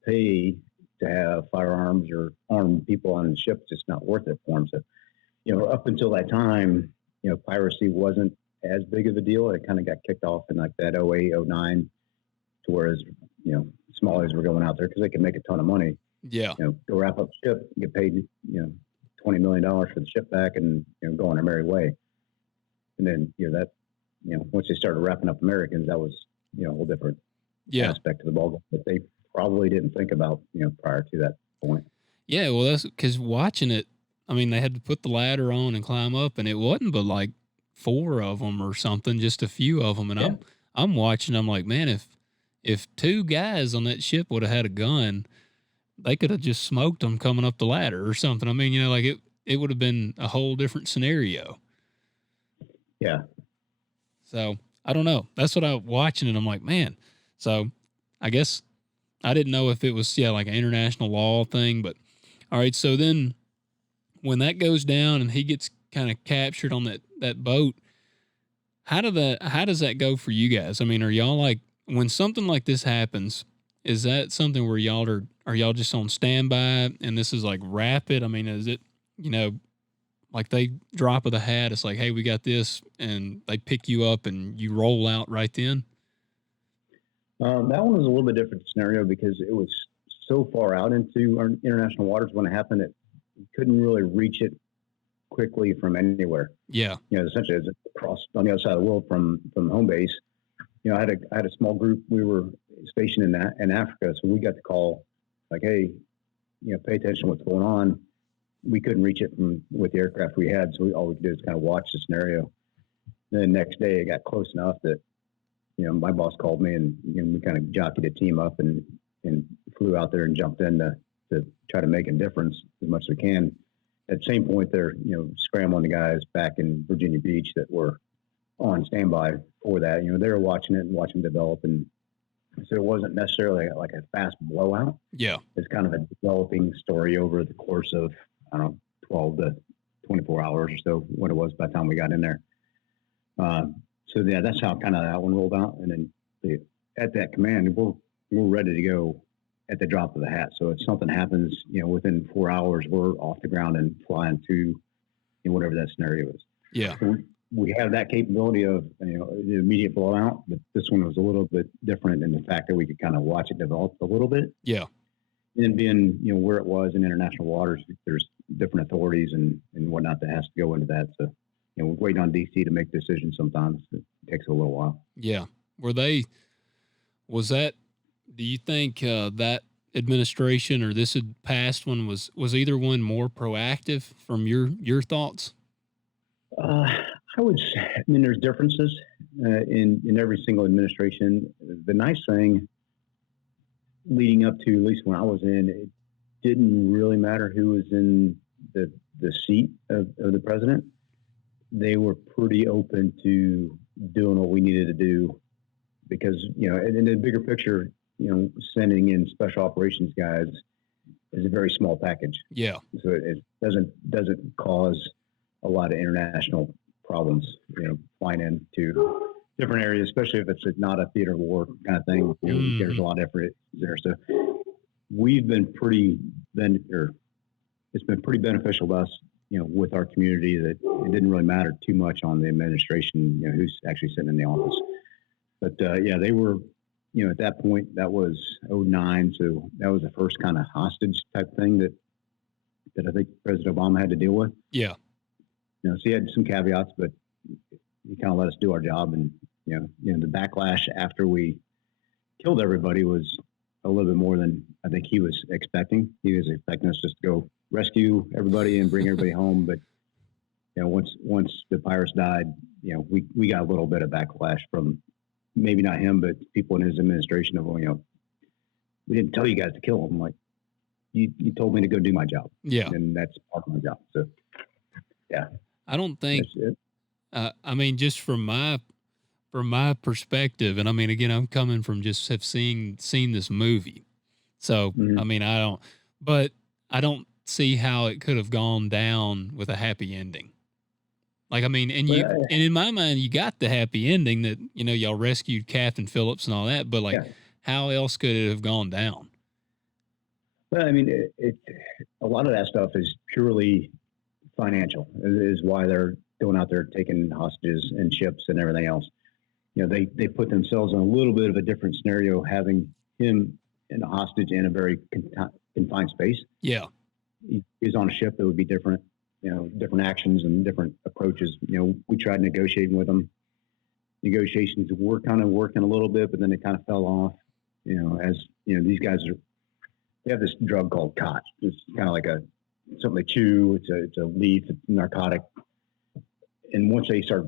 pay to have firearms or armed people on the ship, it's just not worth it for them. So, you know, up until that time, you know, piracy wasn't as big of a deal. It kind of got kicked off in like that 08, 09, to whereas, you know, smallies were going out there because they could make a ton of money. Yeah. You know, go wrap up the ship, get paid, you know, $20 million for the ship back and, you know, go on their merry way. And then, you know, that, you know, once they started wrapping up Americans, that was, you know, a whole different aspect of the ballgame that they probably didn't think about, you know, prior to that point. Yeah. Well, that's because watching it, I mean, they had to put the ladder on and climb up, and it wasn't but like 4 of them or something, just a few of them. And I'm watching, I'm like, man, if 2 guys on that ship would have had a gun, they could have just smoked them coming up the ladder or something. I mean, you know, like it would have been a whole different scenario. Yeah. So I don't know. That's what I'm watching, and I'm like, man. So I guess I didn't know if it was like an international law thing, but all right. So then when that goes down and he gets kind of captured on that boat, how does that go for you guys? I mean, are y'all like, when something like this happens, is that something where y'all are y'all just on standby and this is like rapid? I mean, is it, you know, like they drop of the hat, it's like, hey, we got this, and they pick you up and you roll out right then? That one was a little bit different scenario because it was so far out into our international waters when it happened that you couldn't really reach it quickly from anywhere. Yeah. You know, essentially it's across on the other side of the world from home base. You know, I had a small group. We were stationed in Africa, so we got the call like, hey, you know, pay attention to what's going on. We couldn't reach it with the aircraft we had, so all we could do is kind of watch the scenario. Then the next day, it got close enough that, you know, my boss called me and, you know, we kind of jockeyed a team up and flew out there and jumped in to try to make a difference as much as we can. At the same point, they're, you know, scrambling the guys back in Virginia Beach that were on standby for that. You know, they were watching it and watching develop, and so it wasn't necessarily like a fast blowout. Yeah, it's kind of a developing story over the course of, I don't know, 12 to 24 hours or so, what it was by the time we got in there. So yeah, that's how kind of that one rolled out. And then at that command, we're ready to go at the drop of the hat. So if something happens, within 4 hours, we're off the ground and flying to whatever that scenario is. Yeah. So we have that capability of the immediate blowout, but this one was a little bit different in the fact that we could kind of watch it develop a little bit. Yeah. And being where it was in international waters, there's different authorities and whatnot that has to go into that. So we're waiting on DC to make decisions. Sometimes it takes a little while. Yeah. Do you think that administration or this past one was either one more proactive from your thoughts? I would say, there's differences in every single administration. The nice thing leading up to, at least when I was in, it didn't really matter who was in the seat of the president. They were pretty open to doing what we needed to do because, in the bigger picture, sending in special operations guys is a very small package. Yeah. So it doesn't cause a lot of international problems, flying into different areas, especially if it's not a theater of war kind of thing. There's a lot of effort there. So we've been it's been pretty beneficial to us, with our community, that it didn't really matter too much on the administration, who's actually sitting in the office. But they were, at that point, that was 2009. So that was the first kind of hostage type thing that I think President Obama had to deal with. Yeah. So he had some caveats, but he kind of let us do our job. And, the backlash after we killed everybody was a little bit more than I think he was expecting. He was expecting us just to go rescue everybody and bring everybody home. But, once the pirates died, we got a little bit of backlash from maybe not him, but people in his administration of, we didn't tell you guys to kill him. Like, you told me to go do my job. Yeah. And that's part of my job. So, yeah. I don't think, just from my perspective, and again, I'm coming from just have seen this movie. So, I don't see how it could have gone down with a happy ending. And in my mind, you got the happy ending that, y'all rescued Captain Phillips and all that, but how else could it have gone down? Well, a lot of that stuff is purely financial. It is why they're going out there taking hostages and ships and everything else. They put themselves in a little bit of a different scenario, having him in a hostage in a very confined space. Yeah. He's on a ship that would be different, different actions and different approaches. We tried negotiating with them. Negotiations were kind of working a little bit, but then they kind of fell off, these guys they have this drug called khat. It's kind of like something they chew. It's a leaf, it's narcotic. And once they start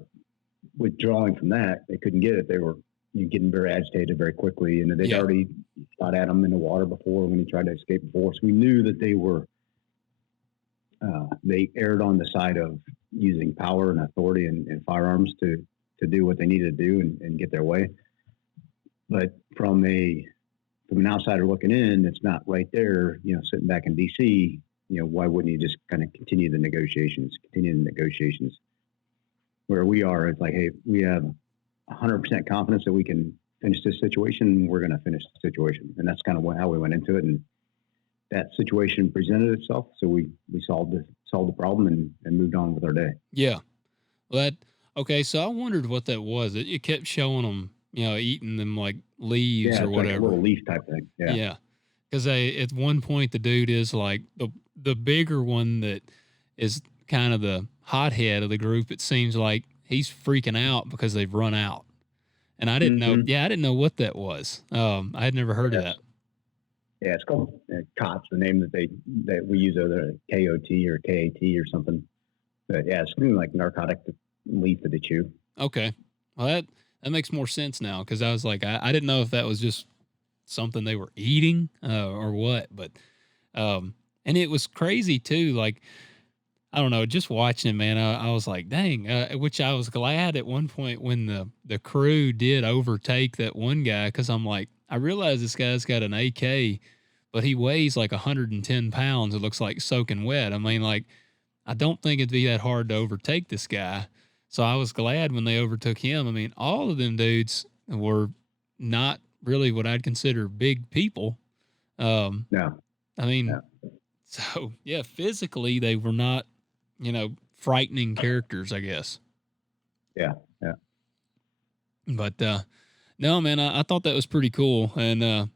withdrawing from that, they couldn't get it. They were getting very agitated very quickly, and they'd already shot at him in the water before when he tried to escape before. So we knew that they erred on the side of using power and authority and firearms to do what they needed to do and get their way. But from an outsider looking in, it's not right there, sitting back in DC, why wouldn't you just kind of continue the negotiations? Where we are, it's like, hey, we have 100% confidence that we can finish this situation, and we're going to finish the situation. And that's kind of how we went into it. And that situation presented itself. So we solved the problem and moved on with our day. Yeah. Well, okay. So I wondered what that was. It kept showing them, eating them like leaves or whatever. Like a little leaf type thing. Yeah. Yeah. Because at one point the dude is like the bigger one that is kind of the hothead of the group. It seems like he's freaking out because they've run out. And I didn't know. Yeah, I didn't know what that was. I had never heard of that. Yeah, it's called COTS, the name that we use, either KOT or KAT or something. But yeah, it's something like narcotic leaf that they chew. Okay, well that makes more sense now, because I was like, I didn't know if that was just something they were eating or what. But and it was crazy too. Like, I don't know, just watching it, man, I was like, dang, which I was glad at one point when the crew did overtake that one guy, because I'm like, I realize this guy's got an AK, but he weighs like 110 pounds. It looks like soaking wet. I don't think it'd be that hard to overtake this guy. So I was glad when they overtook him. All of them dudes were not really what I'd consider big people. No, I mean, no. so yeah, physically they were not, frightening characters, I guess. Yeah, yeah. But no, man, I thought that was pretty cool. And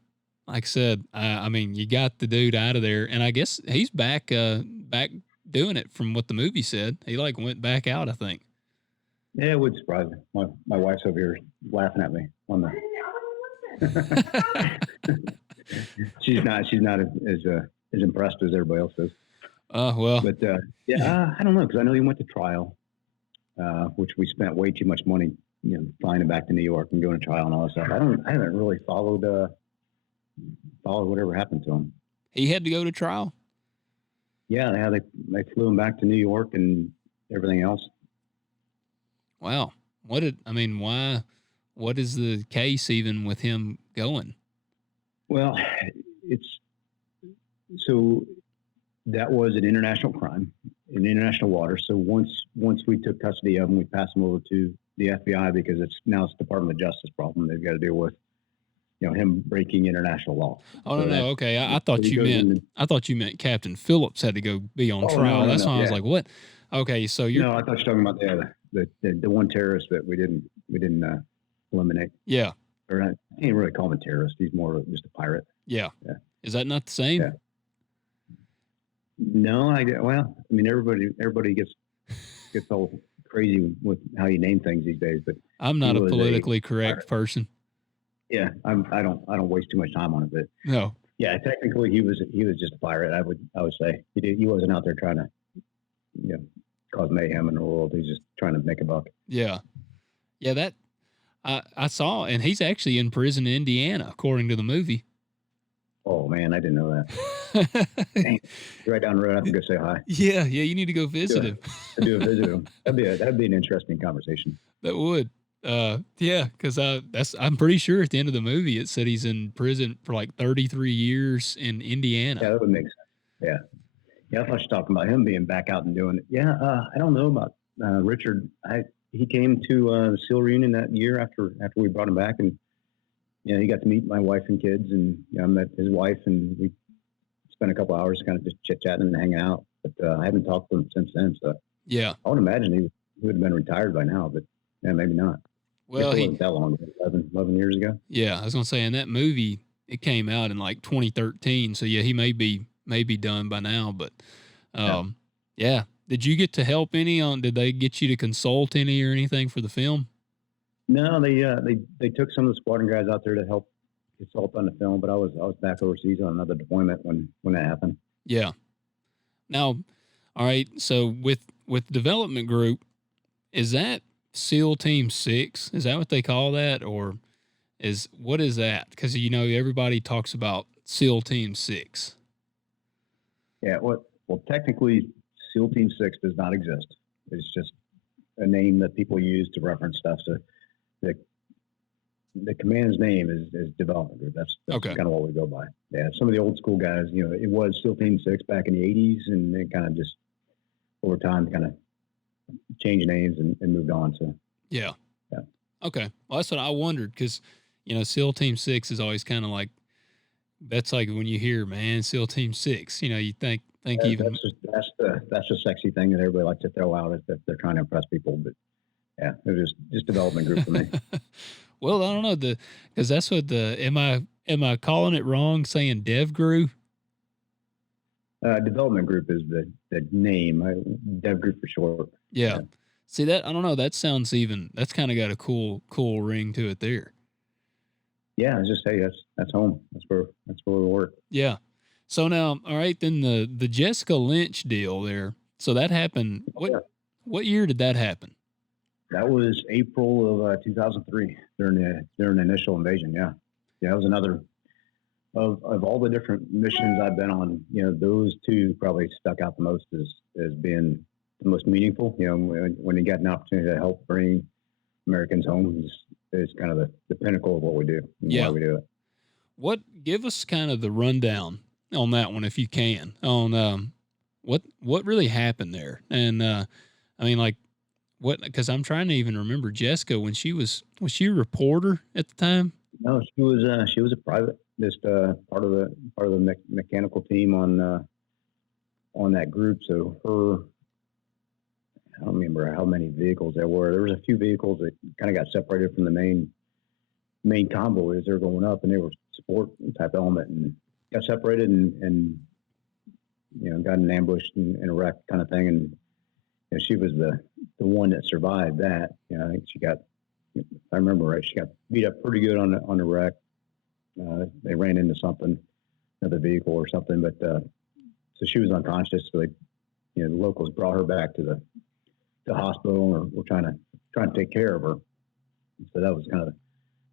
like I said, I mean, you got the dude out of there, and I guess he's back doing it from what the movie said. He like went back out, I think. Yeah, it would surprise me. My wife's over here laughing at me on the. she's not as impressed as everybody else is. Well, But I don't know, because I know he went to trial, which we spent way too much money, flying him back to New York and going to trial and all that stuff. I haven't really followed whatever happened to him. he had to go to trial. Yeah, they flew him back to New York and everything else. Wow. Why? What is the case even with him going? Well, it's so that was an international crime in international water. So once we took custody of him, we passed him over to the FBI because it's Department of Justice problem. They've got to deal with him breaking international law. Oh no, okay. I thought you meant Captain Phillips had to go be on trial. No, That's why I was yeah. like, what? Okay, so you're No, I thought you were talking about the one terrorist that we didn't eliminate. Yeah. Or I can't really call him a terrorist. He's more of just a pirate. Yeah. Yeah. Is that not the same? Yeah. No, everybody gets all crazy with how you name things these days. But I'm not a politically correct person. Yeah, I don't waste too much time on it. But no. Yeah, technically he was just a pirate. I would say he wasn't out there trying to cause mayhem in the world. He's just trying to make a buck. Yeah. Yeah, that I saw, and he's actually in prison in Indiana, according to the movie. Oh man, I didn't know that. Dang. Right down the road, I have to go say hi. Yeah, you need to go visit him. Do a visit him. That'd be an interesting conversation. That would. Yeah, because I'm pretty sure at the end of the movie it said he's in prison for like 33 years in Indiana. Yeah, that would make sense. Yeah. Yeah, I thought you were talking about him being back out and doing it. Yeah, I don't know about Richard. He came to the SEAL reunion that year after we brought him back, and he got to meet my wife and kids, and I met his wife, and we spent a couple hours kind of just chit chatting and hanging out. But I haven't talked to him since then. So yeah, I would imagine he would have been retired by now, but maybe not. Well, it wasn't that long, 11 years ago. Yeah, I was gonna say in that movie it came out in like 2013, so yeah, he may be done by now. But yeah. Did you get to help any on? Did they get you to consult any or anything for the film? No, they took some of the squadron guys out there to help consult on the film, but I was back overseas on another deployment when that happened. Yeah. Now, all right. So with development group, is that SEAL Team 6? Is that what they call that, or what is that? Because everybody talks about SEAL Team 6. Yeah. Well, technically, SEAL Team 6 does not exist. It's just a name that people use to reference stuff. So the command's name is Development Group. That's okay. Kind of what we go by. Yeah, some of the old school guys, it was SEAL Team 6 back in the 80s, and they kind of just over time kind of changed names and moved on. So yeah. Okay. Well, that's what I wondered, because SEAL Team 6 is always kind of like, that's like when you hear, man, SEAL Team 6, you think even that's the sexy thing that everybody likes to throw out if they're trying to impress people. But yeah, it was just Development Group for me. Well, I don't know, because that's what am I calling it wrong saying Dev Group? Development Group is the name, Dev Group for short. Yeah. See that? I don't know. That sounds that's kind of got a cool ring to it there. Yeah, it's just, hey, that's home. That's where we work. Yeah. So now, all right, then the Jessica Lynch deal there. So that happened. What year did that happen? That was April of 2003 during the initial invasion. Yeah. It was another of all the different missions I've been on. Those two probably stuck out the most as being the most meaningful. When you got an opportunity to help bring Americans home is kind of the pinnacle of what we do. And why we do it. Give us kind of the rundown on that one, if you can, on what really happened there. And because I'm trying to even remember Jessica, when was she a reporter at the time? No, she was a private. just part of the mechanical team on that group. So I don't remember how many vehicles there were. There was a few vehicles that kind of got separated from the main convoy as they were going up, and they were support type element, and got separated and got an ambush and a wreck kind of thing. And she was the one that survived that. I think she got, if I remember right, she got beat up pretty good on the wreck. They ran into something, another vehicle or something, but so she was unconscious. So the locals brought her back to the hospital, or we're trying to take care of her. So that was kind of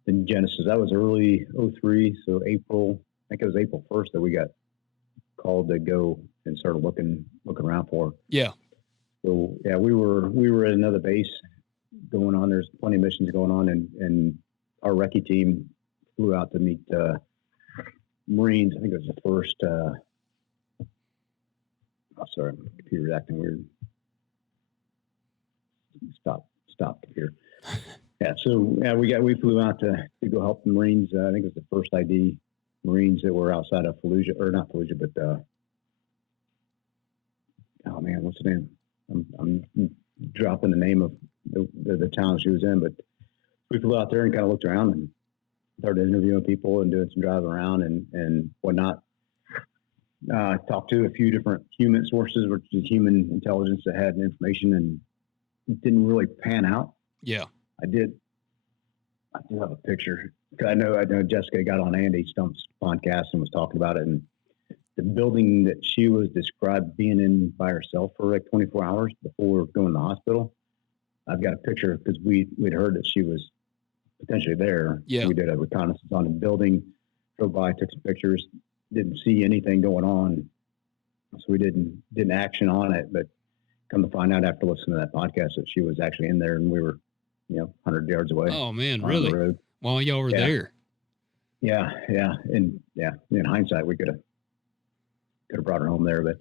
the genesis. That was early '03, so April. I think it was April 1st that we got called to go and started looking around for her. Yeah. So yeah, we were at another base going on. There's plenty of missions going on, and our recce team flew out to meet Marines. I think it was the first. Sorry, my computer's acting weird. Stop computer. Yeah, so yeah, we flew out to go help the Marines. I think it was the first ID Marines that were outside of Fallujah, or not Fallujah, but oh man, what's the name? I'm dropping the name of the town she was in, but we flew out there and kind of looked around and started interviewing people and doing some driving around and whatnot. Talked to a few different human sources, which is human intelligence that had information, and it didn't really pan out. Yeah. I do have a picture. I know Jessica got on Andy Stump's podcast and was talking about it, and the building that she was described being in by herself for like 24 hours before going to the hospital. I've got a picture because we'd heard that she was potentially there. Yeah. We did a reconnaissance on the building, drove by, took some pictures, didn't see anything going on. So we didn't action on it, but come to find out after listening to that podcast that she was actually in there, and we were, 100 yards away. Oh man, really? While y'all were there. Yeah. And in hindsight, we could have brought her home there, but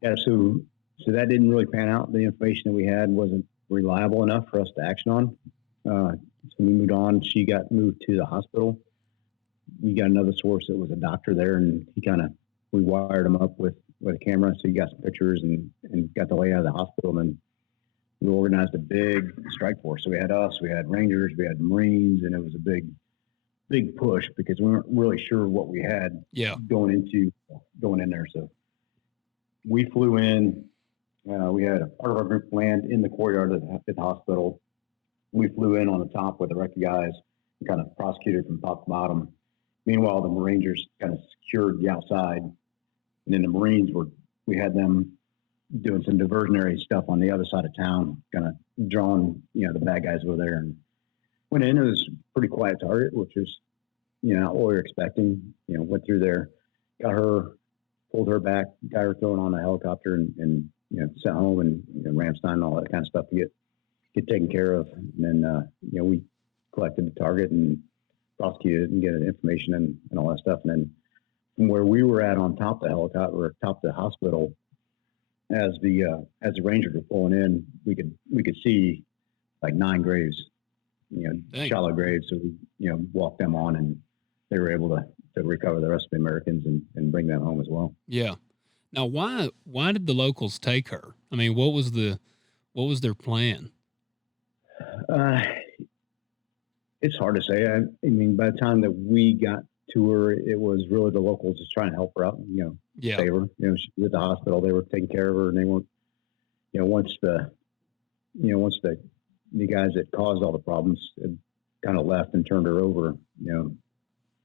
yeah, so that didn't really pan out. The information that we had wasn't reliable enough for us to action on. So we moved on. She got moved to the hospital. We got another source that was a doctor there, and we wired him up with a camera. So he got some pictures and got the layout of the hospital. And we organized a big strike force. So we had us, we had Rangers, we had Marines, and it was a big push because we weren't really sure what we had going in there. So we flew in. We had a part of our group land in the courtyard at the hospital. We flew in on the top with the recce guys and kind of prosecuted from top to bottom. Meanwhile, the Rangers kind of secured the outside, and then the Marines we had them doing some diversionary stuff on the other side of town, kind of drawing, the bad guys over there. And went in, it was a pretty quiet target, which is, not what we were expecting. Went through there, got her, pulled her back, got her thrown on a helicopter and sent home, and Ramstein and all that kind of stuff to get taken care of. And then, we collected the target and prosecuted and get information and all that stuff. And then from where we were at on top of the helicopter, or top of the hospital, as the Rangers were pulling in, we could see like 9 graves, shallow graves. So we, walked them on, and they were able to recover the rest of the Americans and bring them home as well. Yeah. Now, why did the locals take her? I mean, what was their plan? It's hard to say. I mean, by the time that we got to her, it was really the locals just trying to help her out, save her. She was at the hospital. They were taking care of her, and they weren't, once the guys that caused all the problems had kind of left and turned her over,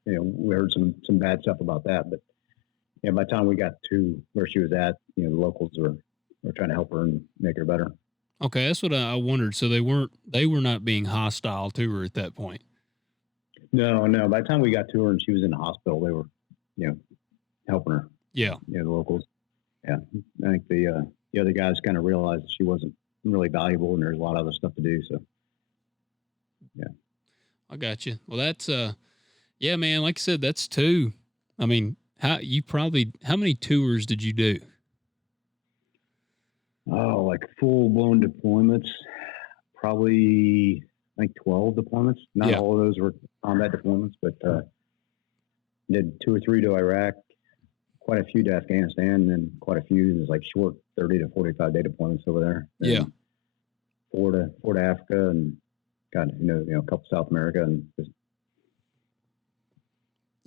we heard some bad stuff about that. But by the time we got to where she was at, the locals were trying to help her and make her better. Okay, that's what I wondered. So they were not being hostile to her at that point. No. By the time we got to her and she was in the hospital, they were, helping her. Yeah. The locals. Yeah. I think the other guys kind of realized that she wasn't really valuable, and there's a lot of other stuff to do. So, yeah. I got you. Well, that's yeah, man. Like I said, that's 2. I mean, how many tours did you do? Oh, like full-blown deployments, probably, I think 12 deployments. Not all of those were combat deployments, but Did 2 or 3 to Iraq, quite a few to Afghanistan, and then quite a few. It was like short 30 to 45 day deployments over there. Yeah. And four to Africa, and got a couple South America, and just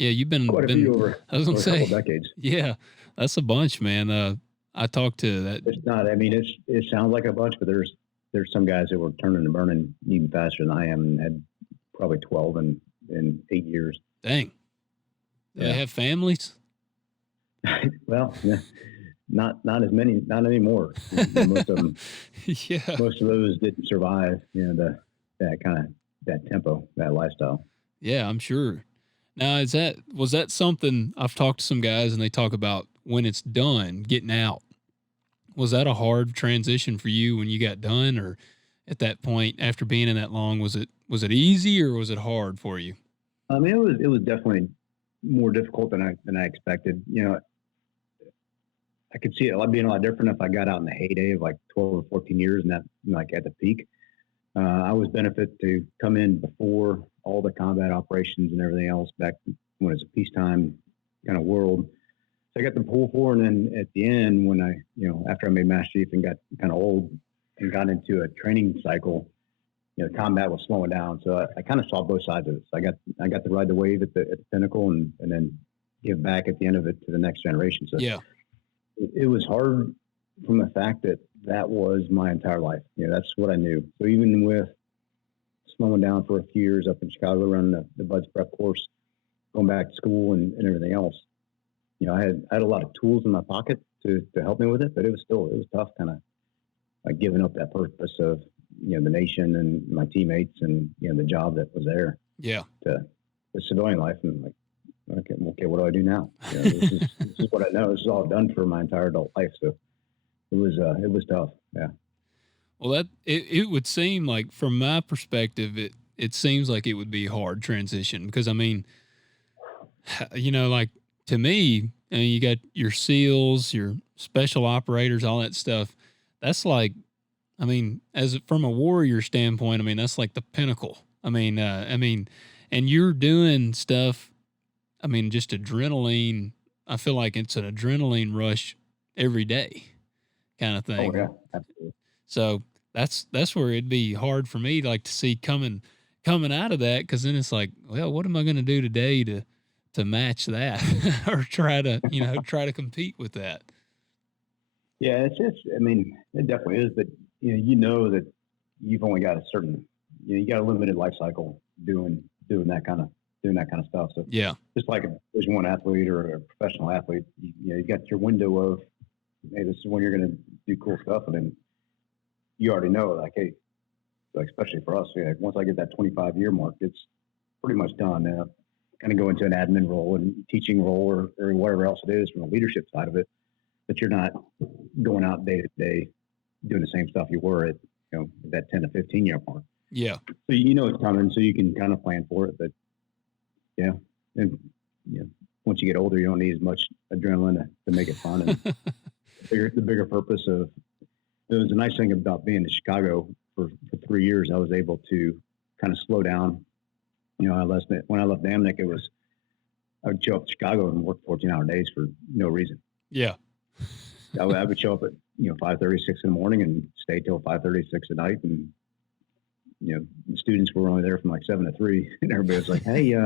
Yeah, you've been quite a few over I was gonna a couple say, decades. yeah, that's a bunch, man. I talked to that. It's not. I mean, it sounds like a bunch, but there's some guys that were turning and burning even faster than I am, and had probably 12 in 8 years. Dang. Do they have families? Well, yeah, not as many, not anymore. Most of them, Yeah. most of those didn't survive. That tempo, that lifestyle. Yeah, I'm sure. Now, was that something I've talked to some guys and they talk about when it's done, getting out? Was that a hard transition for you when you got done, or at that point after being in that long, was it easy or was it hard for you? I mean, it was definitely more difficult than I expected. I could see it being a lot different if I got out in the heyday of like 12 or 14 years, and that like at the peak. I was benefit to come in before all the combat operations and everything else back when it was a peacetime kind of world. So I got the pull for, and then at the end, when after I made Master Chief and got kind of old and got into a training cycle, combat was slowing down. So I kind of saw both sides of it. So I got to ride the wave at the pinnacle, and then give back at the end of it to the next generation. So yeah, it was hard from the fact that was my entire life. That's what I knew. So even with slowing down for a few years up in Chicago, running the Buds Prep course, going back to school and everything else, I had a lot of tools in my pocket to help me with it, but it was tough, kind of like giving up that purpose of, the nation and my teammates and, the job that was there. Yeah. To the civilian life. And like, okay, what do I do now? This is what I know. This is all I've done for my entire adult life. So it was tough. Yeah. Well, it would seem like, from my perspective, it seems like it would be a hard transition because, I mean, like to me, I mean, you got your SEALs, your special operators, all that stuff. That's like, I mean, from a warrior standpoint, I mean, that's like the pinnacle. I mean, and you're doing stuff. I mean, just adrenaline. I feel like it's an adrenaline rush every day, kind of thing. Oh yeah, absolutely. So that's where it'd be hard for me, like, to see coming out of that, because then it's like, well, what am I going to do today to match that or try to compete with that? Yeah, I mean, it definitely is, but that you've only got a certain, you got a limited life cycle doing that kind of stuff. So yeah, just like a Division I athlete or a professional athlete, you got your window of, hey, this is when you're going to do cool stuff, and then you already know, like, hey, like, especially for us, once I get that 25-year mark, it's pretty much done. Kind of go into an admin role and teaching role or whatever else it is from the leadership side of it, but you're not going out day to day doing the same stuff you were at that 10 to 15-year mark. Yeah. So it's coming, so you can kind of plan for it. But yeah, and once you get older, you don't need as much adrenaline to make it fun. And the bigger purpose of it was a nice thing about being in Chicago for 3 years. I was able to kind of slow down. When I left Amnic, I would show up to Chicago and work 14-hour days for no reason. Yeah. I would show up at 5:30, 6 in the morning and stay till 5:30, 6 at night. And the students were only there from like 7 to 3, and everybody was like, "Hey,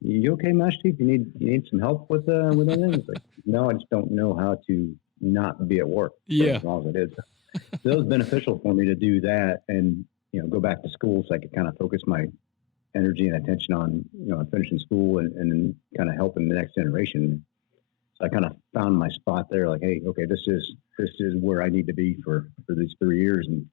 you okay, Master Chief? You need some help with anything?" It's like, no, I just don't know how to not be at work. Yeah. As long as it is. So it was beneficial for me to do that and go back to school, so I could kind of focus my energy and attention on finishing school and kind of helping the next generation. So I kind of found my spot there, like, hey, okay, this is where I need to be for these 3 years, and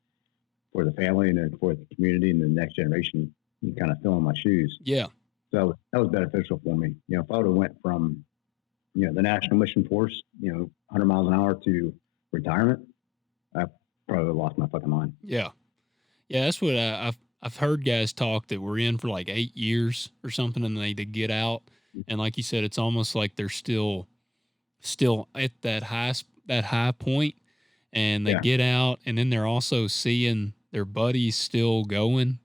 for the family and then for the community and the next generation, and kind of fill in my shoes. Yeah. So that was beneficial for me. If I would have went from the National Mission Force, 100 miles an hour to retirement, I probably would have lost my fucking mind. Yeah. Yeah, that's what I've heard guys talk that were in for like 8 years or something, and they get out, and like you said, it's almost like they're still at that high point, and they get out, and then they're also seeing their buddies still going,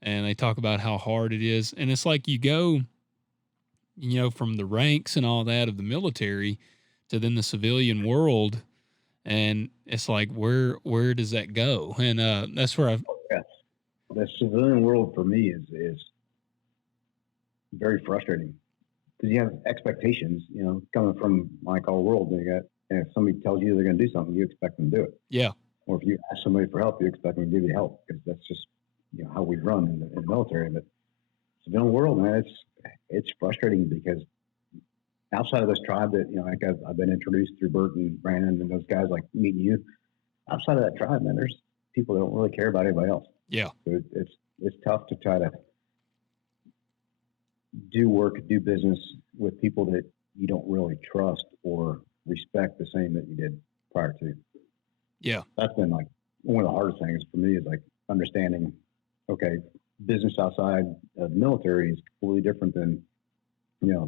and they talk about how hard it is, and it's like you go, from the ranks and all that of the military to then the civilian world. And it's like, where does that go? And that's where Yes. The civilian world for me is very frustrating because you have expectations, coming from like our world. And if somebody tells you they're going to do something, you expect them to do it. yeah, Or if you ask somebody for help, you expect them to give you help because that's just how we run in the military. But civilian world, man, it's frustrating because outside of this tribe that like I've been introduced through Bert and Brandon and those guys, like meeting you. Outside of that tribe, man, there's people that don't really care about anybody else. yeah, So it's tough to try to do business with people that you don't really trust or respect the same that you did prior to. yeah, That's been like one of the hardest things for me is like understanding, okay, business outside of the military is completely different than,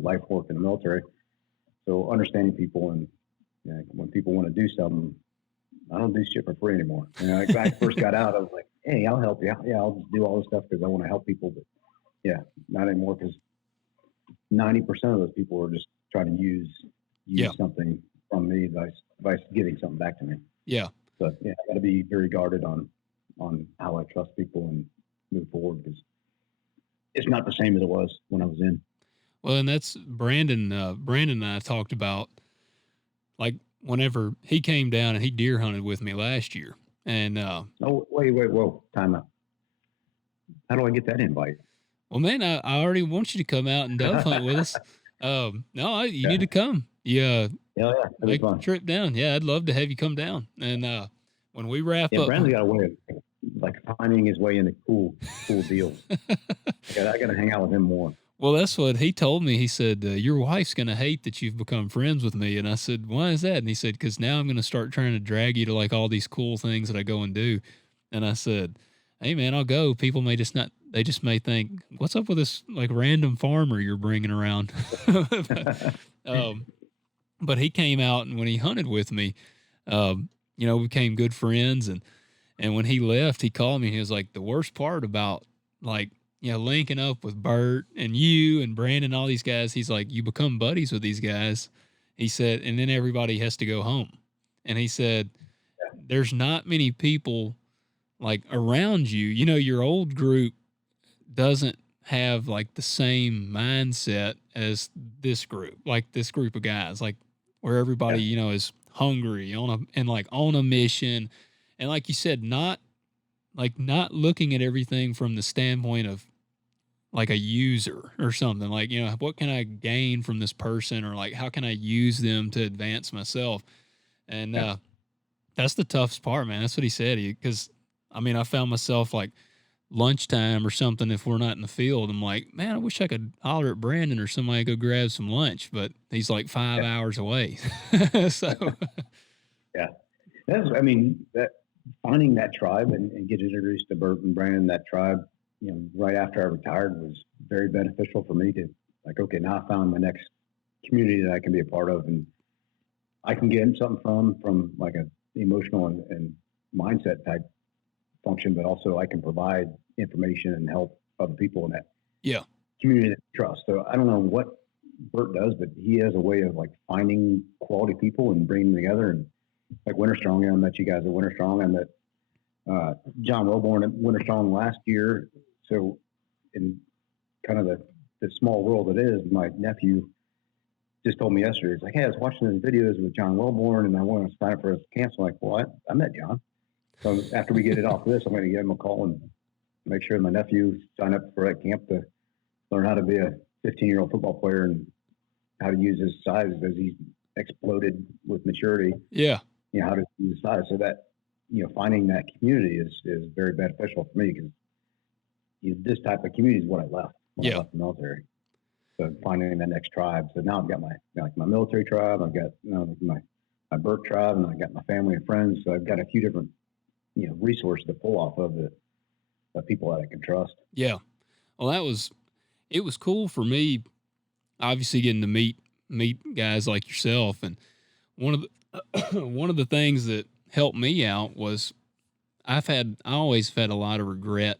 life work in the military. So understanding people and when people want to do something, I don't do shit for free anymore. Like when I first got out, I was like, hey, I'll help you. Yeah, I'll just do all this stuff because I want to help people. But yeah, not anymore because 90% of those people are just trying to use yeah, something from me by giving something back to me. yeah. But yeah, I got to be very guarded on how I trust people and move forward because it's not the same as it was when I was in. Well, and that's Brandon. Brandon and I talked about, like, whenever he came down and he deer hunted with me last year. And Oh, wait, whoa, time out. How do I get that invite? well, man, I already want you to come out and dove hunt with us. No, you need to come. Yeah, Yeah, that'd be make the fun. trip down. Yeah, I'd love to have you come down. And when we wrap Yeah, up, Brandon's got a way of like finding his way into cool deals. I got to hang out with him more. well, that's what he told me. He said, your wife's going to hate that you've become friends with me. And I said, why is that? And he said, because now I'm going to start trying to drag you to like all these cool things that I go and do. And I said, hey, man, I'll go. People may just not, they just may think, what's up with this like random farmer you're bringing around? um, but he came out and when he hunted with me, we became good friends. And when he left, he called me. And he was like, the worst part about like, linking up with Bert and you and Brandon, all these guys, he's like, you become buddies with these guys. He said, and then everybody has to go home. And he said, there's not many people like around you. Your old group doesn't have like the same mindset as this group, like this group of guys, like where everybody, Yeah. is hungry on a mission. And like you said, not looking at everything from the standpoint of like a user or something like, what can I gain from this person or like, how can I use them to advance myself? And, Yeah. that's the toughest part, man. That's what he said. Cause I found myself like lunchtime or something. If we're not in the field, I'm like, man, I wish I could holler at Brandon or somebody go grab some lunch, but he's like 5 Yeah. hours away. So Yeah. That finding that tribe and get introduced to Bert and Brandon, that tribe, right after I retired was very beneficial for me to like, okay, now I found my next community that I can be a part of and I can get something from like a emotional and mindset type function, but also I can provide information and help other people in that yeah, community that I trust. So I don't know what Bert does, but he has a way of like finding quality people and bringing them together. And like Winter Strong, I met you guys at Winter Strong. I met John Wellborn at Winter Strong last year. So in kind of the small world it is, my nephew just told me yesterday, he's like, hey, I was watching his videos with John Wellborn and I want to sign up for his camp. So I'm like, well, I met John. So after we get it off of this, I'm going to give him a call and make sure my nephew signed up for that camp to learn how to be a 15-year-old football player and how to use his size as he's exploded with maturity. yeah, How to use his size. So that, finding that community is very beneficial for me because this type of community is what I left when I left the military. So finding that next tribe. So now I've got my military tribe. I've got my Burt tribe, and I've got my family and friends. So I've got a few different resources to pull off of the people that I can trust. yeah. Well, it was cool for me, obviously getting to meet guys like yourself. And one of the one of the things that helped me out was I always had a lot of regret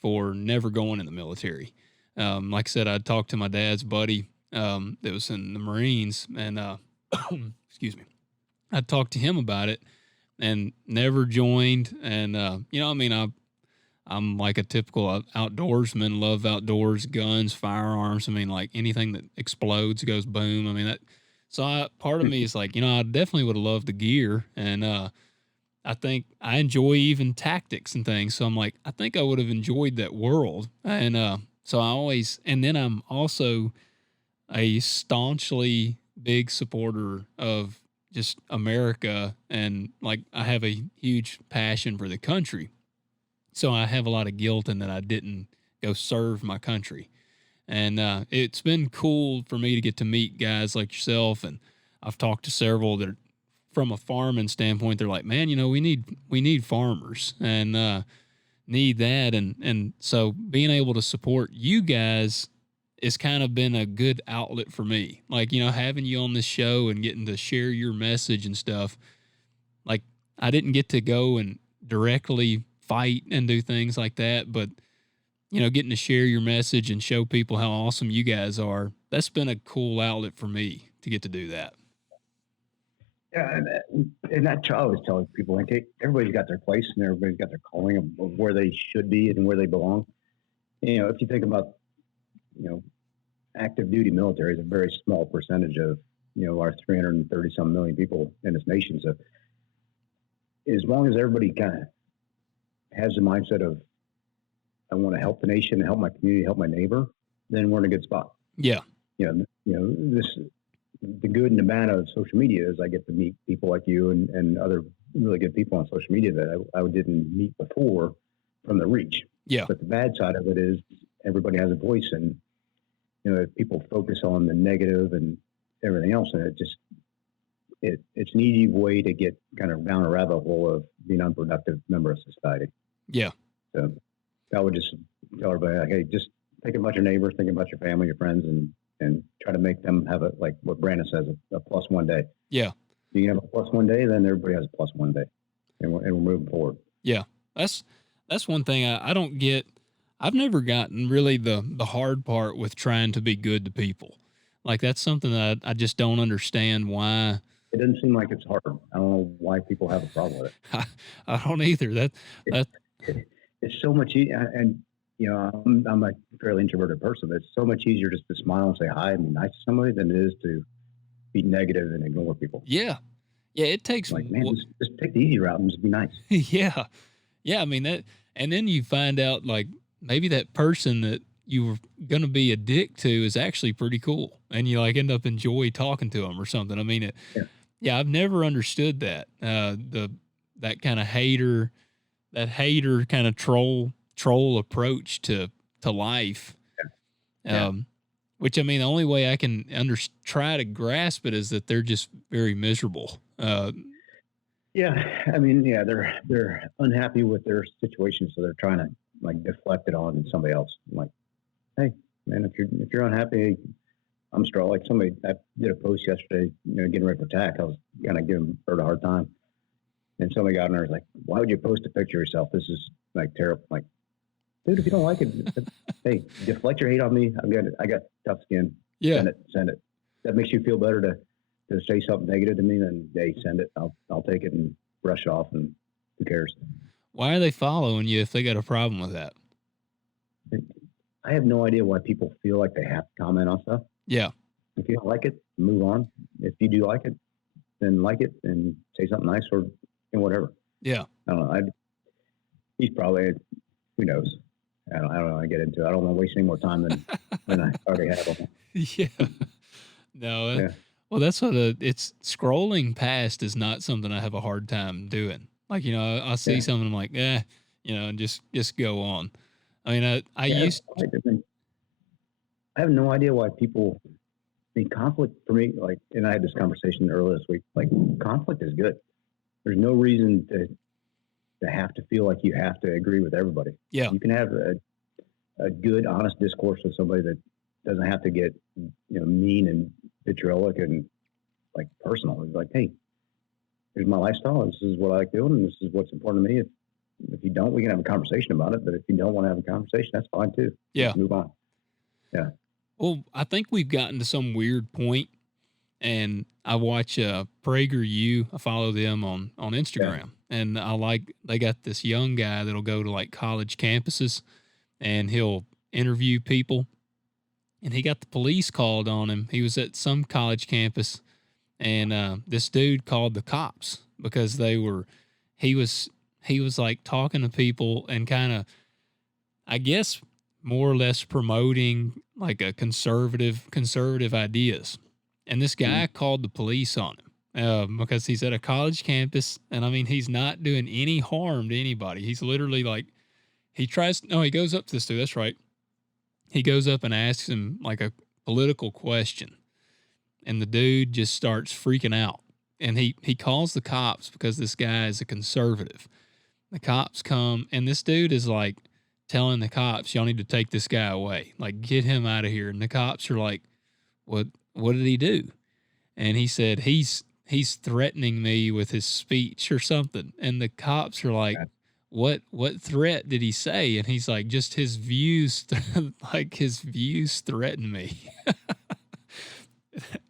for never going in the military. Like I said, I talked to my dad's buddy that was in the Marines, and excuse me, I talked to him about it and never joined. And I mean, I'm like a typical outdoorsman, love outdoors, guns, firearms. I mean, like anything that explodes goes boom. I mean that. So part of me is like, I definitely would have loved the gear, and I think I enjoy even tactics and things. So I'm like, I think I would have enjoyed that world. And so I always, and then I'm also a staunchly big supporter of just America. And like, I have a huge passion for the country. So I have a lot of guilt in that I didn't go serve my country. And it's been cool for me to get to meet guys like yourself. And I've talked to several that are, from a farming standpoint, they're like, man, we need farmers and need that. And so being able to support you guys has kind of been a good outlet for me. Like, having you on this show and getting to share your message and stuff. Like, I didn't get to go and directly fight and do things like that, but getting to share your message and show people how awesome you guys are, that's been a cool outlet for me to get to do that. Yeah, and I always tell people, like, hey, everybody's got their place and everybody's got their calling of where they should be and where they belong. If you think about, active duty military is a very small percentage of, our 330 some million people in this nation. So as long as everybody kind of has the mindset of, I want to help the nation, help my community, help my neighbor, then we're in a good spot. Yeah. The good and the bad of social media is I get to meet people like you and other really good people on social media that I didn't meet before from the reach. Yeah. But the bad side of it is everybody has a voice, and if people focus on the negative and everything else, and it's an easy way to get kind of down a rabbit hole of being an unproductive member of society. Yeah. So I would just tell everybody, like, hey, just think about your neighbors, think about your family, your friends, and try to make them have like what Brandon says, a plus one day. Yeah. You can have a plus one day, then everybody has a plus one day, and we're moving forward. Yeah. That's one thing I don't get. I've never gotten really the hard part with trying to be good to people. Like, that's something that I just don't understand why. It doesn't seem like it's hard. I don't know why people have a problem with it. I don't either. It's so much easier. And, I'm a fairly introverted person, but it's so much easier just to smile and say hi and be nice to somebody than it is to be negative and ignore people. Yeah. Yeah. It takes like, man, just take the easy route and just be nice. Yeah. Yeah. I mean, that, and then you find out, like, maybe that person that you were going to be a dick to is actually pretty cool, and you like end up enjoy talking to them or something. I mean, yeah, I've never understood that. That kind of hater kind of troll approach to life. Yeah. Which, I mean, the only way I can try to grasp it is that they're just very miserable. Yeah. I mean, yeah, they're unhappy with their situation. So they're trying to like deflect it on somebody else. I'm like, hey man, if you're unhappy, I'm strong. Like I did a post yesterday, getting ready for TAC. I was kind of giving her a hard time. And somebody got in there was like, why would you post a picture of yourself? This is like terrible. I'm like, dude, if you don't like it, hey, deflect your hate on me. I got tough skin. Yeah. Send it. That makes you feel better to say something negative to me, then hey, send it. I'll take it and brush it off, and who cares? Why are they following you if they got a problem with that? I have no idea why people feel like they have to comment on stuff. Yeah. If you don't like it, move on. If you do like it, then like it and say something nice or whatever. Yeah. I don't know. He's probably, who knows? I don't know. I get into it. I don't want to waste any more time than I already have. Yeah. No. Well, that's what it's scrolling past is not something I have a hard time doing. Like, I see something, I'm like, and just go on. I mean, I have no idea why people think conflict for me, like, and I had this conversation earlier this week, like conflict is good. There's no reason to have to feel like you have to agree with everybody. Yeah. You can have a good, honest discourse with somebody that doesn't have to get, mean and vitriolic and like personal. It's like, hey, here's my lifestyle. This is what I like doing. And this is what's important to me. If you don't, we can have a conversation about it. But if you don't want to have a conversation, that's fine too. Yeah. Just move on. Yeah. Well, I think we've gotten to some weird point, and I watch PragerU. I follow them on Yeah. Instagram, and they got this young guy that'll go to like college campuses, and he'll interview people. And he got the police called on him. He was at some college campus, and this dude called the cops because he was he was like talking to people and kind of, I guess, more or less promoting like a conservative ideas. And this Mhm. guy called the police on him because he's at a college campus, and I mean he's not doing any harm to anybody. He's literally like he goes up to this dude. That's right. He goes up and asks him like a political question, and the dude just starts freaking out. And he calls the cops because this guy is a conservative. The cops come, and this dude is like telling the cops, "Y'all need to take this guy away. Like, get him out of here." And the cops are like, What did he do?" And he said, He's threatening me with his speech or something." And the cops are like, Yeah. What threat did he say?" And he's like, "Just his views, like his views threaten me."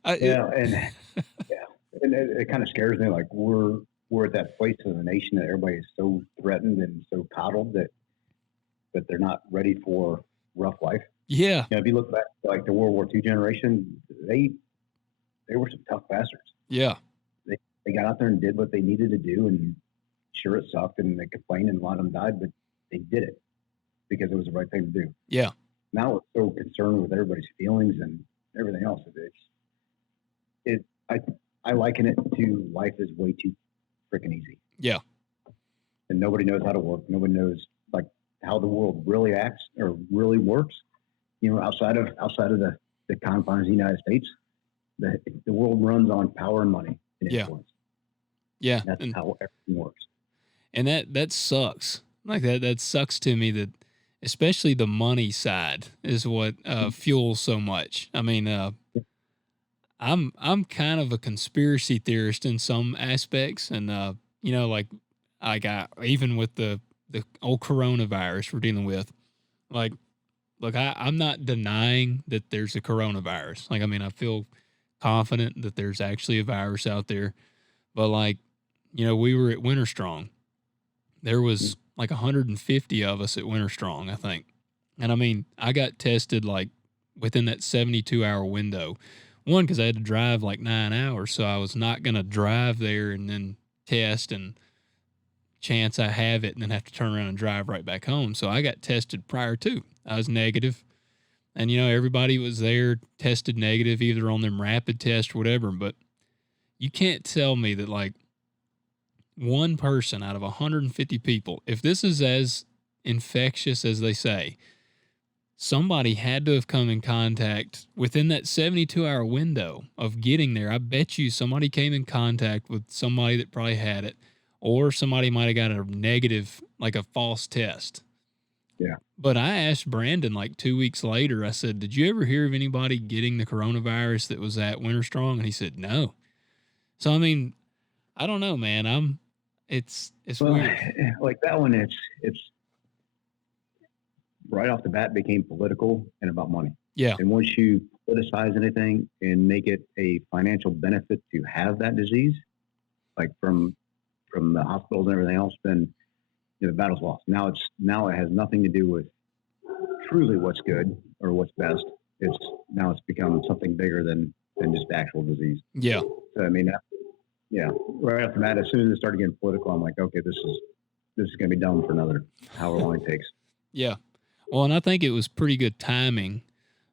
I, it, Yeah, and yeah, and it kind of scares me. Like we're at that place in the nation that everybody is so threatened and so coddled that they're not ready for rough life. yeah, If you look back to like the World War II generation, they were some tough bastards. yeah, They got out there and did what they needed to do, and sure it sucked and they complained and a lot of them died, but they did it because it was the right thing to do. yeah, Now we're so concerned with everybody's feelings and everything else. It I I liken it to life is way too freaking easy, yeah, and nobody knows how to work. Nobody knows like how the world really acts or really works. Outside of the confines of the United States, the world runs on power and money and yeah, influence. yeah. That's how everything works. And that sucks. Like that sucks to me that especially the money side is what fuels so much. I mean, I'm kind of a conspiracy theorist in some aspects, and like I even with the old coronavirus we're dealing with, like look, I'm not denying that there's a coronavirus. Like I mean, I feel confident that there's actually a virus out there, but like we were at Winter Strong. There Mm. was like 150 of us at Winter Strong, I think. And I mean, I got tested like within that 72-hour window. One, because I had to drive like 9 hours. So I was not going to drive there and then test and chance I have it and then have to turn around and drive right back home. So I got tested prior to. I was negative. And, everybody was there tested negative, either on them rapid tests or whatever. But you can't tell me that like one person out of 150 people, if this is as infectious as they say, somebody had to have come in contact within that 72-hour window of getting there. I bet you somebody came in contact with somebody that probably had it, or somebody might have got a negative, like a false test. Yeah. But I asked Brandon like 2 weeks later, I said, "Did you ever hear of anybody getting the coronavirus that was at Winter Strong?" And he said, "No." So, I mean, I don't know, man. It's Well, weird. like that one, it's right off the bat became political and about money. Yeah. And once you politicize anything and make it a financial benefit to have that disease, like from the hospitals and everything else, then the battle's lost. Now it has nothing to do with truly what's good or what's best. It's become something bigger than just actual disease. Yeah. So I mean, yeah, right off the bat, as soon as it started getting political, I'm like, okay, this is going to be done for another however long it takes. Yeah. Well, and I think it was pretty good timing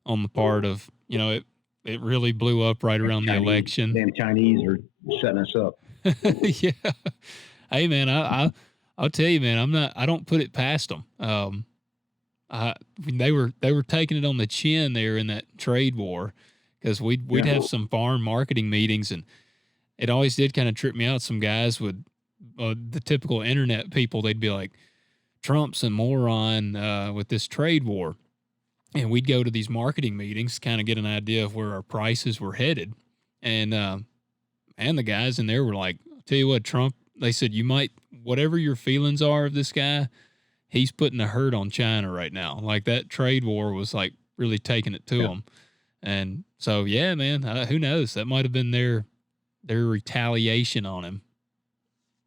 on the part of, it really blew up right around the election. Damn Chinese are setting us up. Yeah. Hey man, I'll tell you, man, I don't put it past them. They were taking it on the chin there in that trade war, because we'd have some foreign marketing meetings, and it always did kind of trip me out. Some guys would, the typical internet people, they'd be like, "Trump's a moron with this trade war." And we'd go to these marketing meetings, kind of get an idea of where our prices were headed. And the guys in there were like, "I'll tell you what, Trump," they said, "you might, whatever your feelings are of this guy, he's putting a hurt on China right now." Like that trade war was like really taking it to Yeah. him. And so, yeah, man, who knows? That might have been their retaliation on him.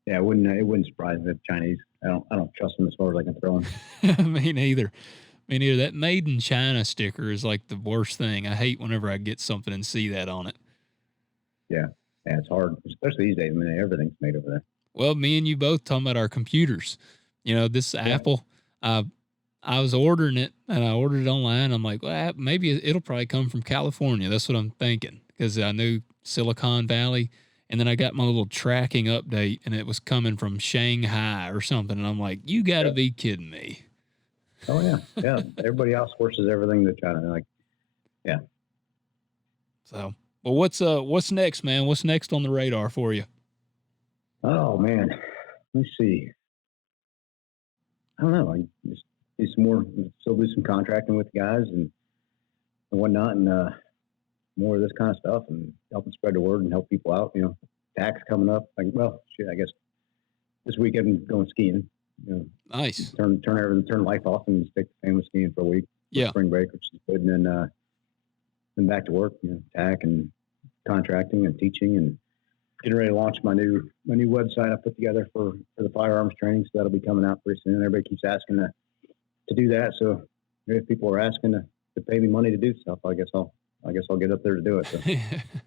Yeah, it wouldn't surprise me if Chinese. I don't trust them as far as I can throw them. Me neither. Me neither. That made in China sticker is like the worst thing. I hate whenever I get something and see that on it. Yeah, yeah, it's hard, especially these days. I mean, everything's made over there. Well, me and you both talking about our computers. This Yeah, Apple, I was ordering it and I ordered it online. I'm like, well, maybe it'll probably come from California. That's what I'm thinking because I knew Silicon Valley. And then I got my little tracking update and it was coming from Shanghai or something. And I'm like, you got to yeah. be kidding me. Oh yeah, yeah. Everybody outsources everything to China. Like, yeah. So, well, what's next, man? What's next on the radar for you? Oh man, let me see. I don't know. I just do some more, still do some contracting with guys and whatnot, and more of this kind of stuff, and helping spread the word and help people out. Tax coming up. Like, well, shit. I guess this weekend I'm going skiing. Nice. Turn life off and take the family skiing for a week. Yeah. Spring break, which is good, and then back to work. Tack and contracting and teaching and getting ready to launch my new website I put together for the firearms training. So that'll be coming out pretty soon. Everybody keeps asking to do that. So if people are asking to pay me money to do stuff, I guess I'll get up there to do it. So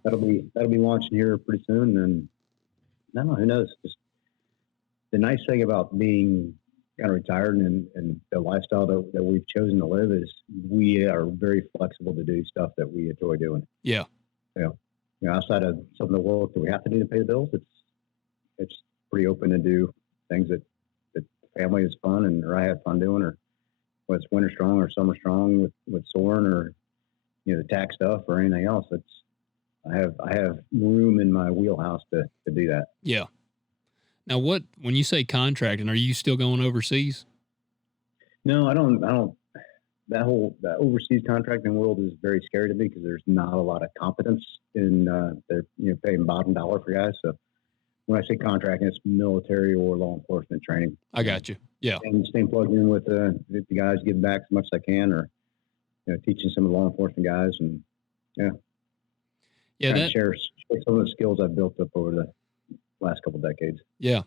that'll be launching here pretty soon. And I don't know, who knows? Just the nice thing about being kind of retired and the lifestyle that we've chosen to live is we are very flexible to do stuff that we enjoy doing. Yeah. Outside of some of the work that we have to do to pay the bills, it's pretty open to do things that family is fun or I have fun doing, or whether it's winter strong or summer strong with soaring or the tax stuff or anything else. I have room in my wheelhouse to do that. Yeah. Now, when you say contracting, are you still going overseas? No, I don't. That overseas contracting world is very scary to me because there's not a lot of competence in they're paying bottom dollar for guys. So when I say contracting, it's military or law enforcement training. I got you. Yeah. And staying plugged in with the guys, giving back as much as I can, or teaching some of the law enforcement guys, and share some of the skills I've built up over the last couple of decades. Yeah.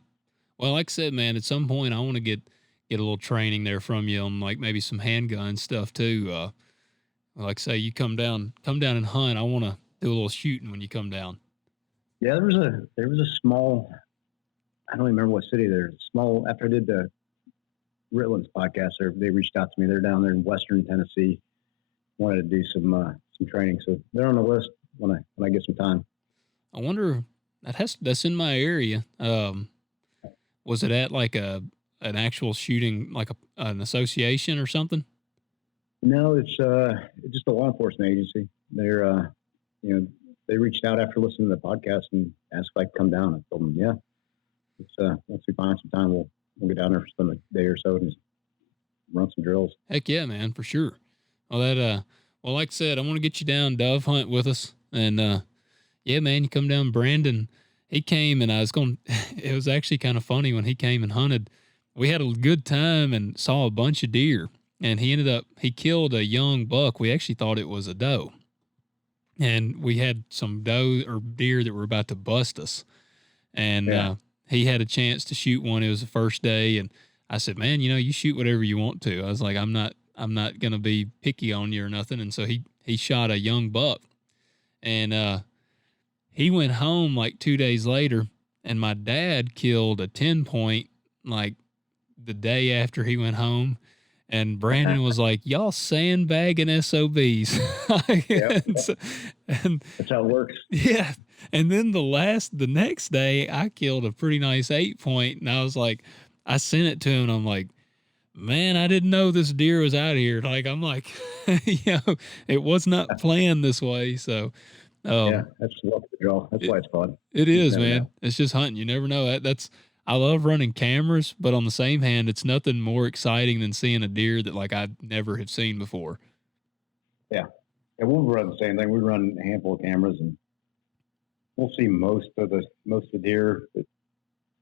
Well, like I said, man, at some point I want to get a little training there from you on like maybe some handgun stuff too. Like say you come down and hunt. I want to do a little shooting when you come down. Yeah, there was a small, I don't remember what city they're small. After I did the Ritland's podcast, they reached out to me. They're down there in Western Tennessee. Wanted to do some training, so they're on the list when I get some time. I wonder that's in my area. Was it at like an actual shooting, like an association or something? No, it's just a law enforcement agency. They're they reached out after listening to the podcast and asked if I could come down. I told them, yeah, once we find some time, we'll get down there for spend a day or so and just run some drills. Heck yeah, man, for sure. Well, like I said, I want to get you down dove hunt with us, and yeah, man, you come down. Brandon, he came, and I was going. It was actually kind of funny when he came and hunted. We had a good time and saw a bunch of deer, and he killed a young buck. We actually thought it was a doe, and we had some doe or deer that were about to bust us, and he had a chance to shoot one. It was the first day, and I said, man, you shoot whatever you want to. I was like, I'm not going to be picky on you or nothing. And so he shot a young buck, and he went home like 2 days later, and my dad killed a 10-point like the day after he went home. And Brandon was like, y'all sandbagging SOBs. Yep. and that's how it works. Yeah. And then the next day I killed a pretty nice 8-point, and I was like, I sent it to him, and I'm like, man, I didn't know this deer was out here. Like, I'm like, it was not planned this way. So, yeah, that's luck to draw. That's why it's fun. It is, man. It's just hunting. You never know. I love running cameras, but on the same hand, it's nothing more exciting than seeing a deer that like I never have seen before. Yeah. We'll run the same thing. We run a handful of cameras, and we'll see most of the deer, but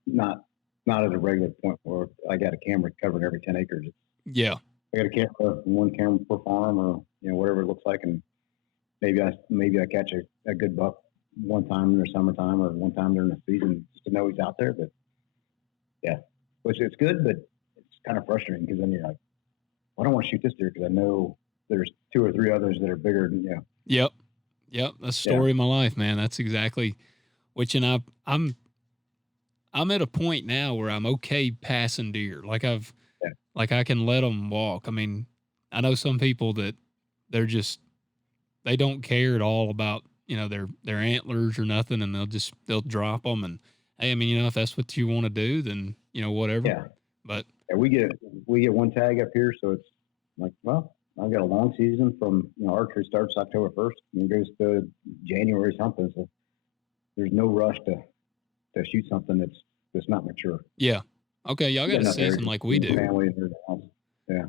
not at a regular point where I got a camera covering every 10 acres. Yeah. I got a camera, one camera per farm, or whatever it looks like, and maybe I catch a good buck one time in the summertime or one time during the season just to know he's out there. But yeah, which it's good, but it's kind of frustrating because then you're like, I don't want to shoot this deer because I know there's 2 or 3 others that are bigger than you. Yep. That's the story of my life, man. That's exactly which, and I'm at a point now where I'm okay passing deer. Like like I can let them walk. I mean, I know some people that they don't care at all about, their antlers or nothing, and they'll drop them. And hey, I mean, if that's what you want to do, then, whatever. Yeah. But yeah, we get one tag up here. So it's like, well, I've got a long season from, archery starts October 1st and goes to January something. So there's no rush to shoot something that's not mature. Yeah. Okay. Y'all got a season like we do. Family and everything else. Yeah.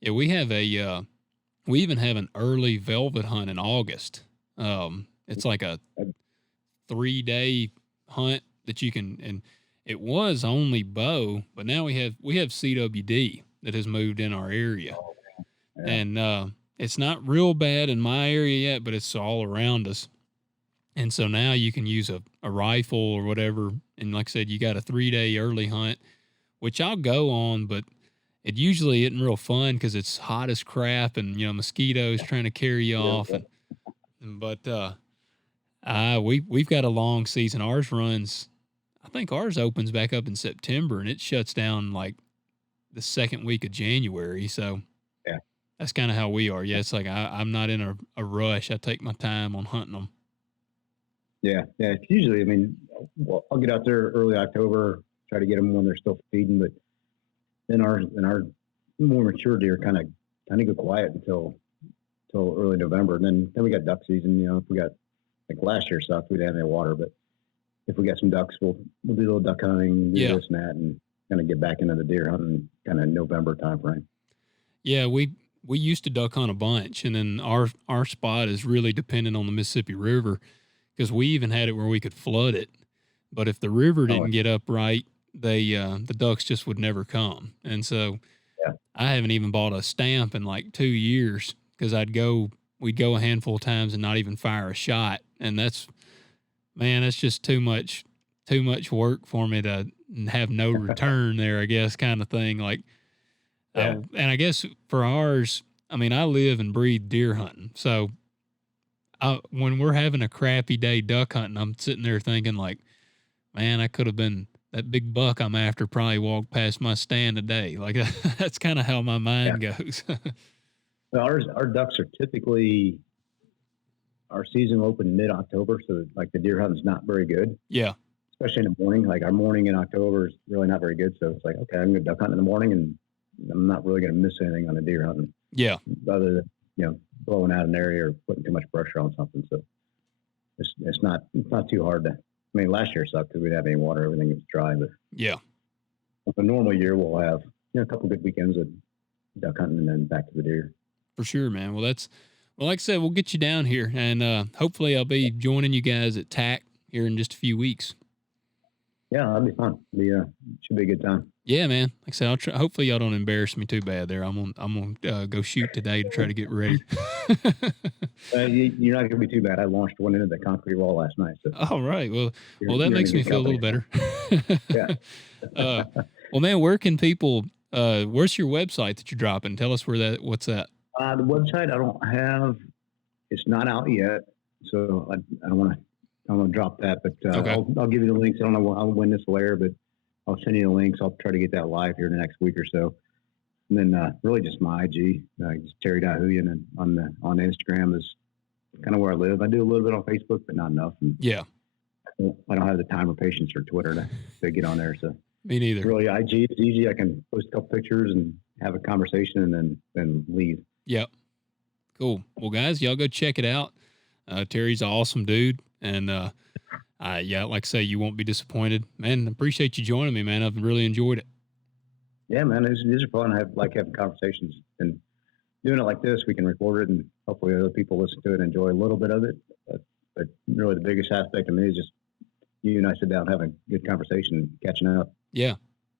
Yeah. We have we even have an early velvet hunt in August. It's like a 3-day hunt that you can, and it was only bow, but now we have CWD that has moved in our area. Yeah. And it's not real bad in my area yet, but it's all around us. And so now you can use a rifle or whatever. And like I said, you got a 3-day early hunt, which I'll go on, but it usually isn't real fun because it's hot as crap and, mosquitoes trying to carry you off. But we've got a long season. I think ours opens back up in September and it shuts down like the second week of January. So yeah, that's kind of how we are. Yeah. It's like, I'm not in a rush. I take my time on hunting them. Yeah. Yeah. Usually, I mean, I'll get out there early October, try to get them when they're still feeding, but then our more mature deer kind of go quiet until early November. And then we got duck season, if we got, like last year sucked, we didn't have any water, but if we got some ducks, we'll do a little duck hunting, do this and that, and kind of get back into the deer hunting kind of November timeframe. Yeah, we used to duck hunt a bunch, and then our spot is really dependent on the Mississippi River because we even had it where we could flood it. But if the river didn't get up right, the ducks just would never come. And so I haven't even bought a stamp in like 2 years because we'd go a handful of times and not even fire a shot. And that's just too much work for me to have no return there, I guess, kind of thing. Like, and I guess for ours, I mean, I live and breathe deer hunting. So when we're having a crappy day duck hunting, I'm sitting there thinking like, man, I could have been that big buck I'm after probably walked past my stand today. Like that's kind of how my mind goes. Well, our ducks are typically, our season will open mid-October, so like the deer hunting's not very good. Yeah. Especially in the morning. Like our morning in October is really not very good. So it's like, okay, I'm going to duck hunt in the morning and I'm not really going to miss anything on the deer hunting. Yeah. Other than, blowing out an area or putting too much pressure on something. So it's not too hard to, I mean, last year sucked because we didn't have any water. Everything was dry, but yeah. A normal year we'll have, a couple good weekends of duck hunting and then back to the deer. For sure, man. Well, like I said, we'll get you down here, and hopefully I'll be joining you guys at TAC here in just a few weeks. Yeah, that'd be fun. Should be a good time. Yeah, man. Like I said, I'll try. Hopefully y'all don't embarrass me too bad there. I'm gonna go shoot today to try to get ready. You're not gonna be too bad. I launched one into the concrete wall last night. So. All right. Well, that makes me feel a little better. Yeah. Well, man, where can people? Where's your website that you're dropping? Tell us what's that? The website I don't have. It's not out yet, so I don't want to drop that. But okay. I'll give you the links. I don't know when this will air, but I'll send you the links. I'll try to get that live here in the next week or so. And then really just my IG, just Terry Houin, and on Instagram is kind of where I live. I do a little bit on Facebook, but not enough. And yeah. I don't have the time or patience for Twitter to get on there. So me neither. Really, IG is easy. I can post a couple pictures and have a conversation and then leave. Yep. Cool. Well, guys, y'all go check it out. Terry's an awesome dude. And, like I say, you won't be disappointed. Man, appreciate you joining me, man. I've really enjoyed it. Yeah, man. These are fun. I like having conversations. And doing it like this, we can record it and hopefully other people listen to it and enjoy a little bit of it. But really the biggest aspect of me is just you and I sit down having a good conversation and catching up. Yeah.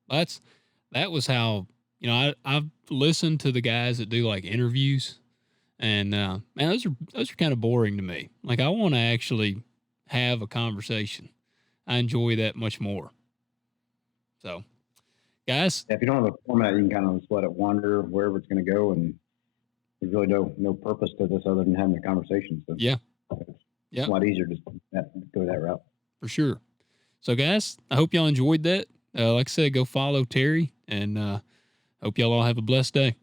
That was how, I've listened to the guys that do like interviews, And man, those are kind of boring to me. Like I want to actually have a conversation. I enjoy that much more. So, guys, If you don't have a format, you can kind of just let it wander wherever it's going to go, and there's really no purpose to this other than having a conversation. So yeah, it's a lot easier to just go that route. For sure. So, guys, I hope y'all enjoyed that. Like I said, go follow Terry, and hope y'all all have a blessed day.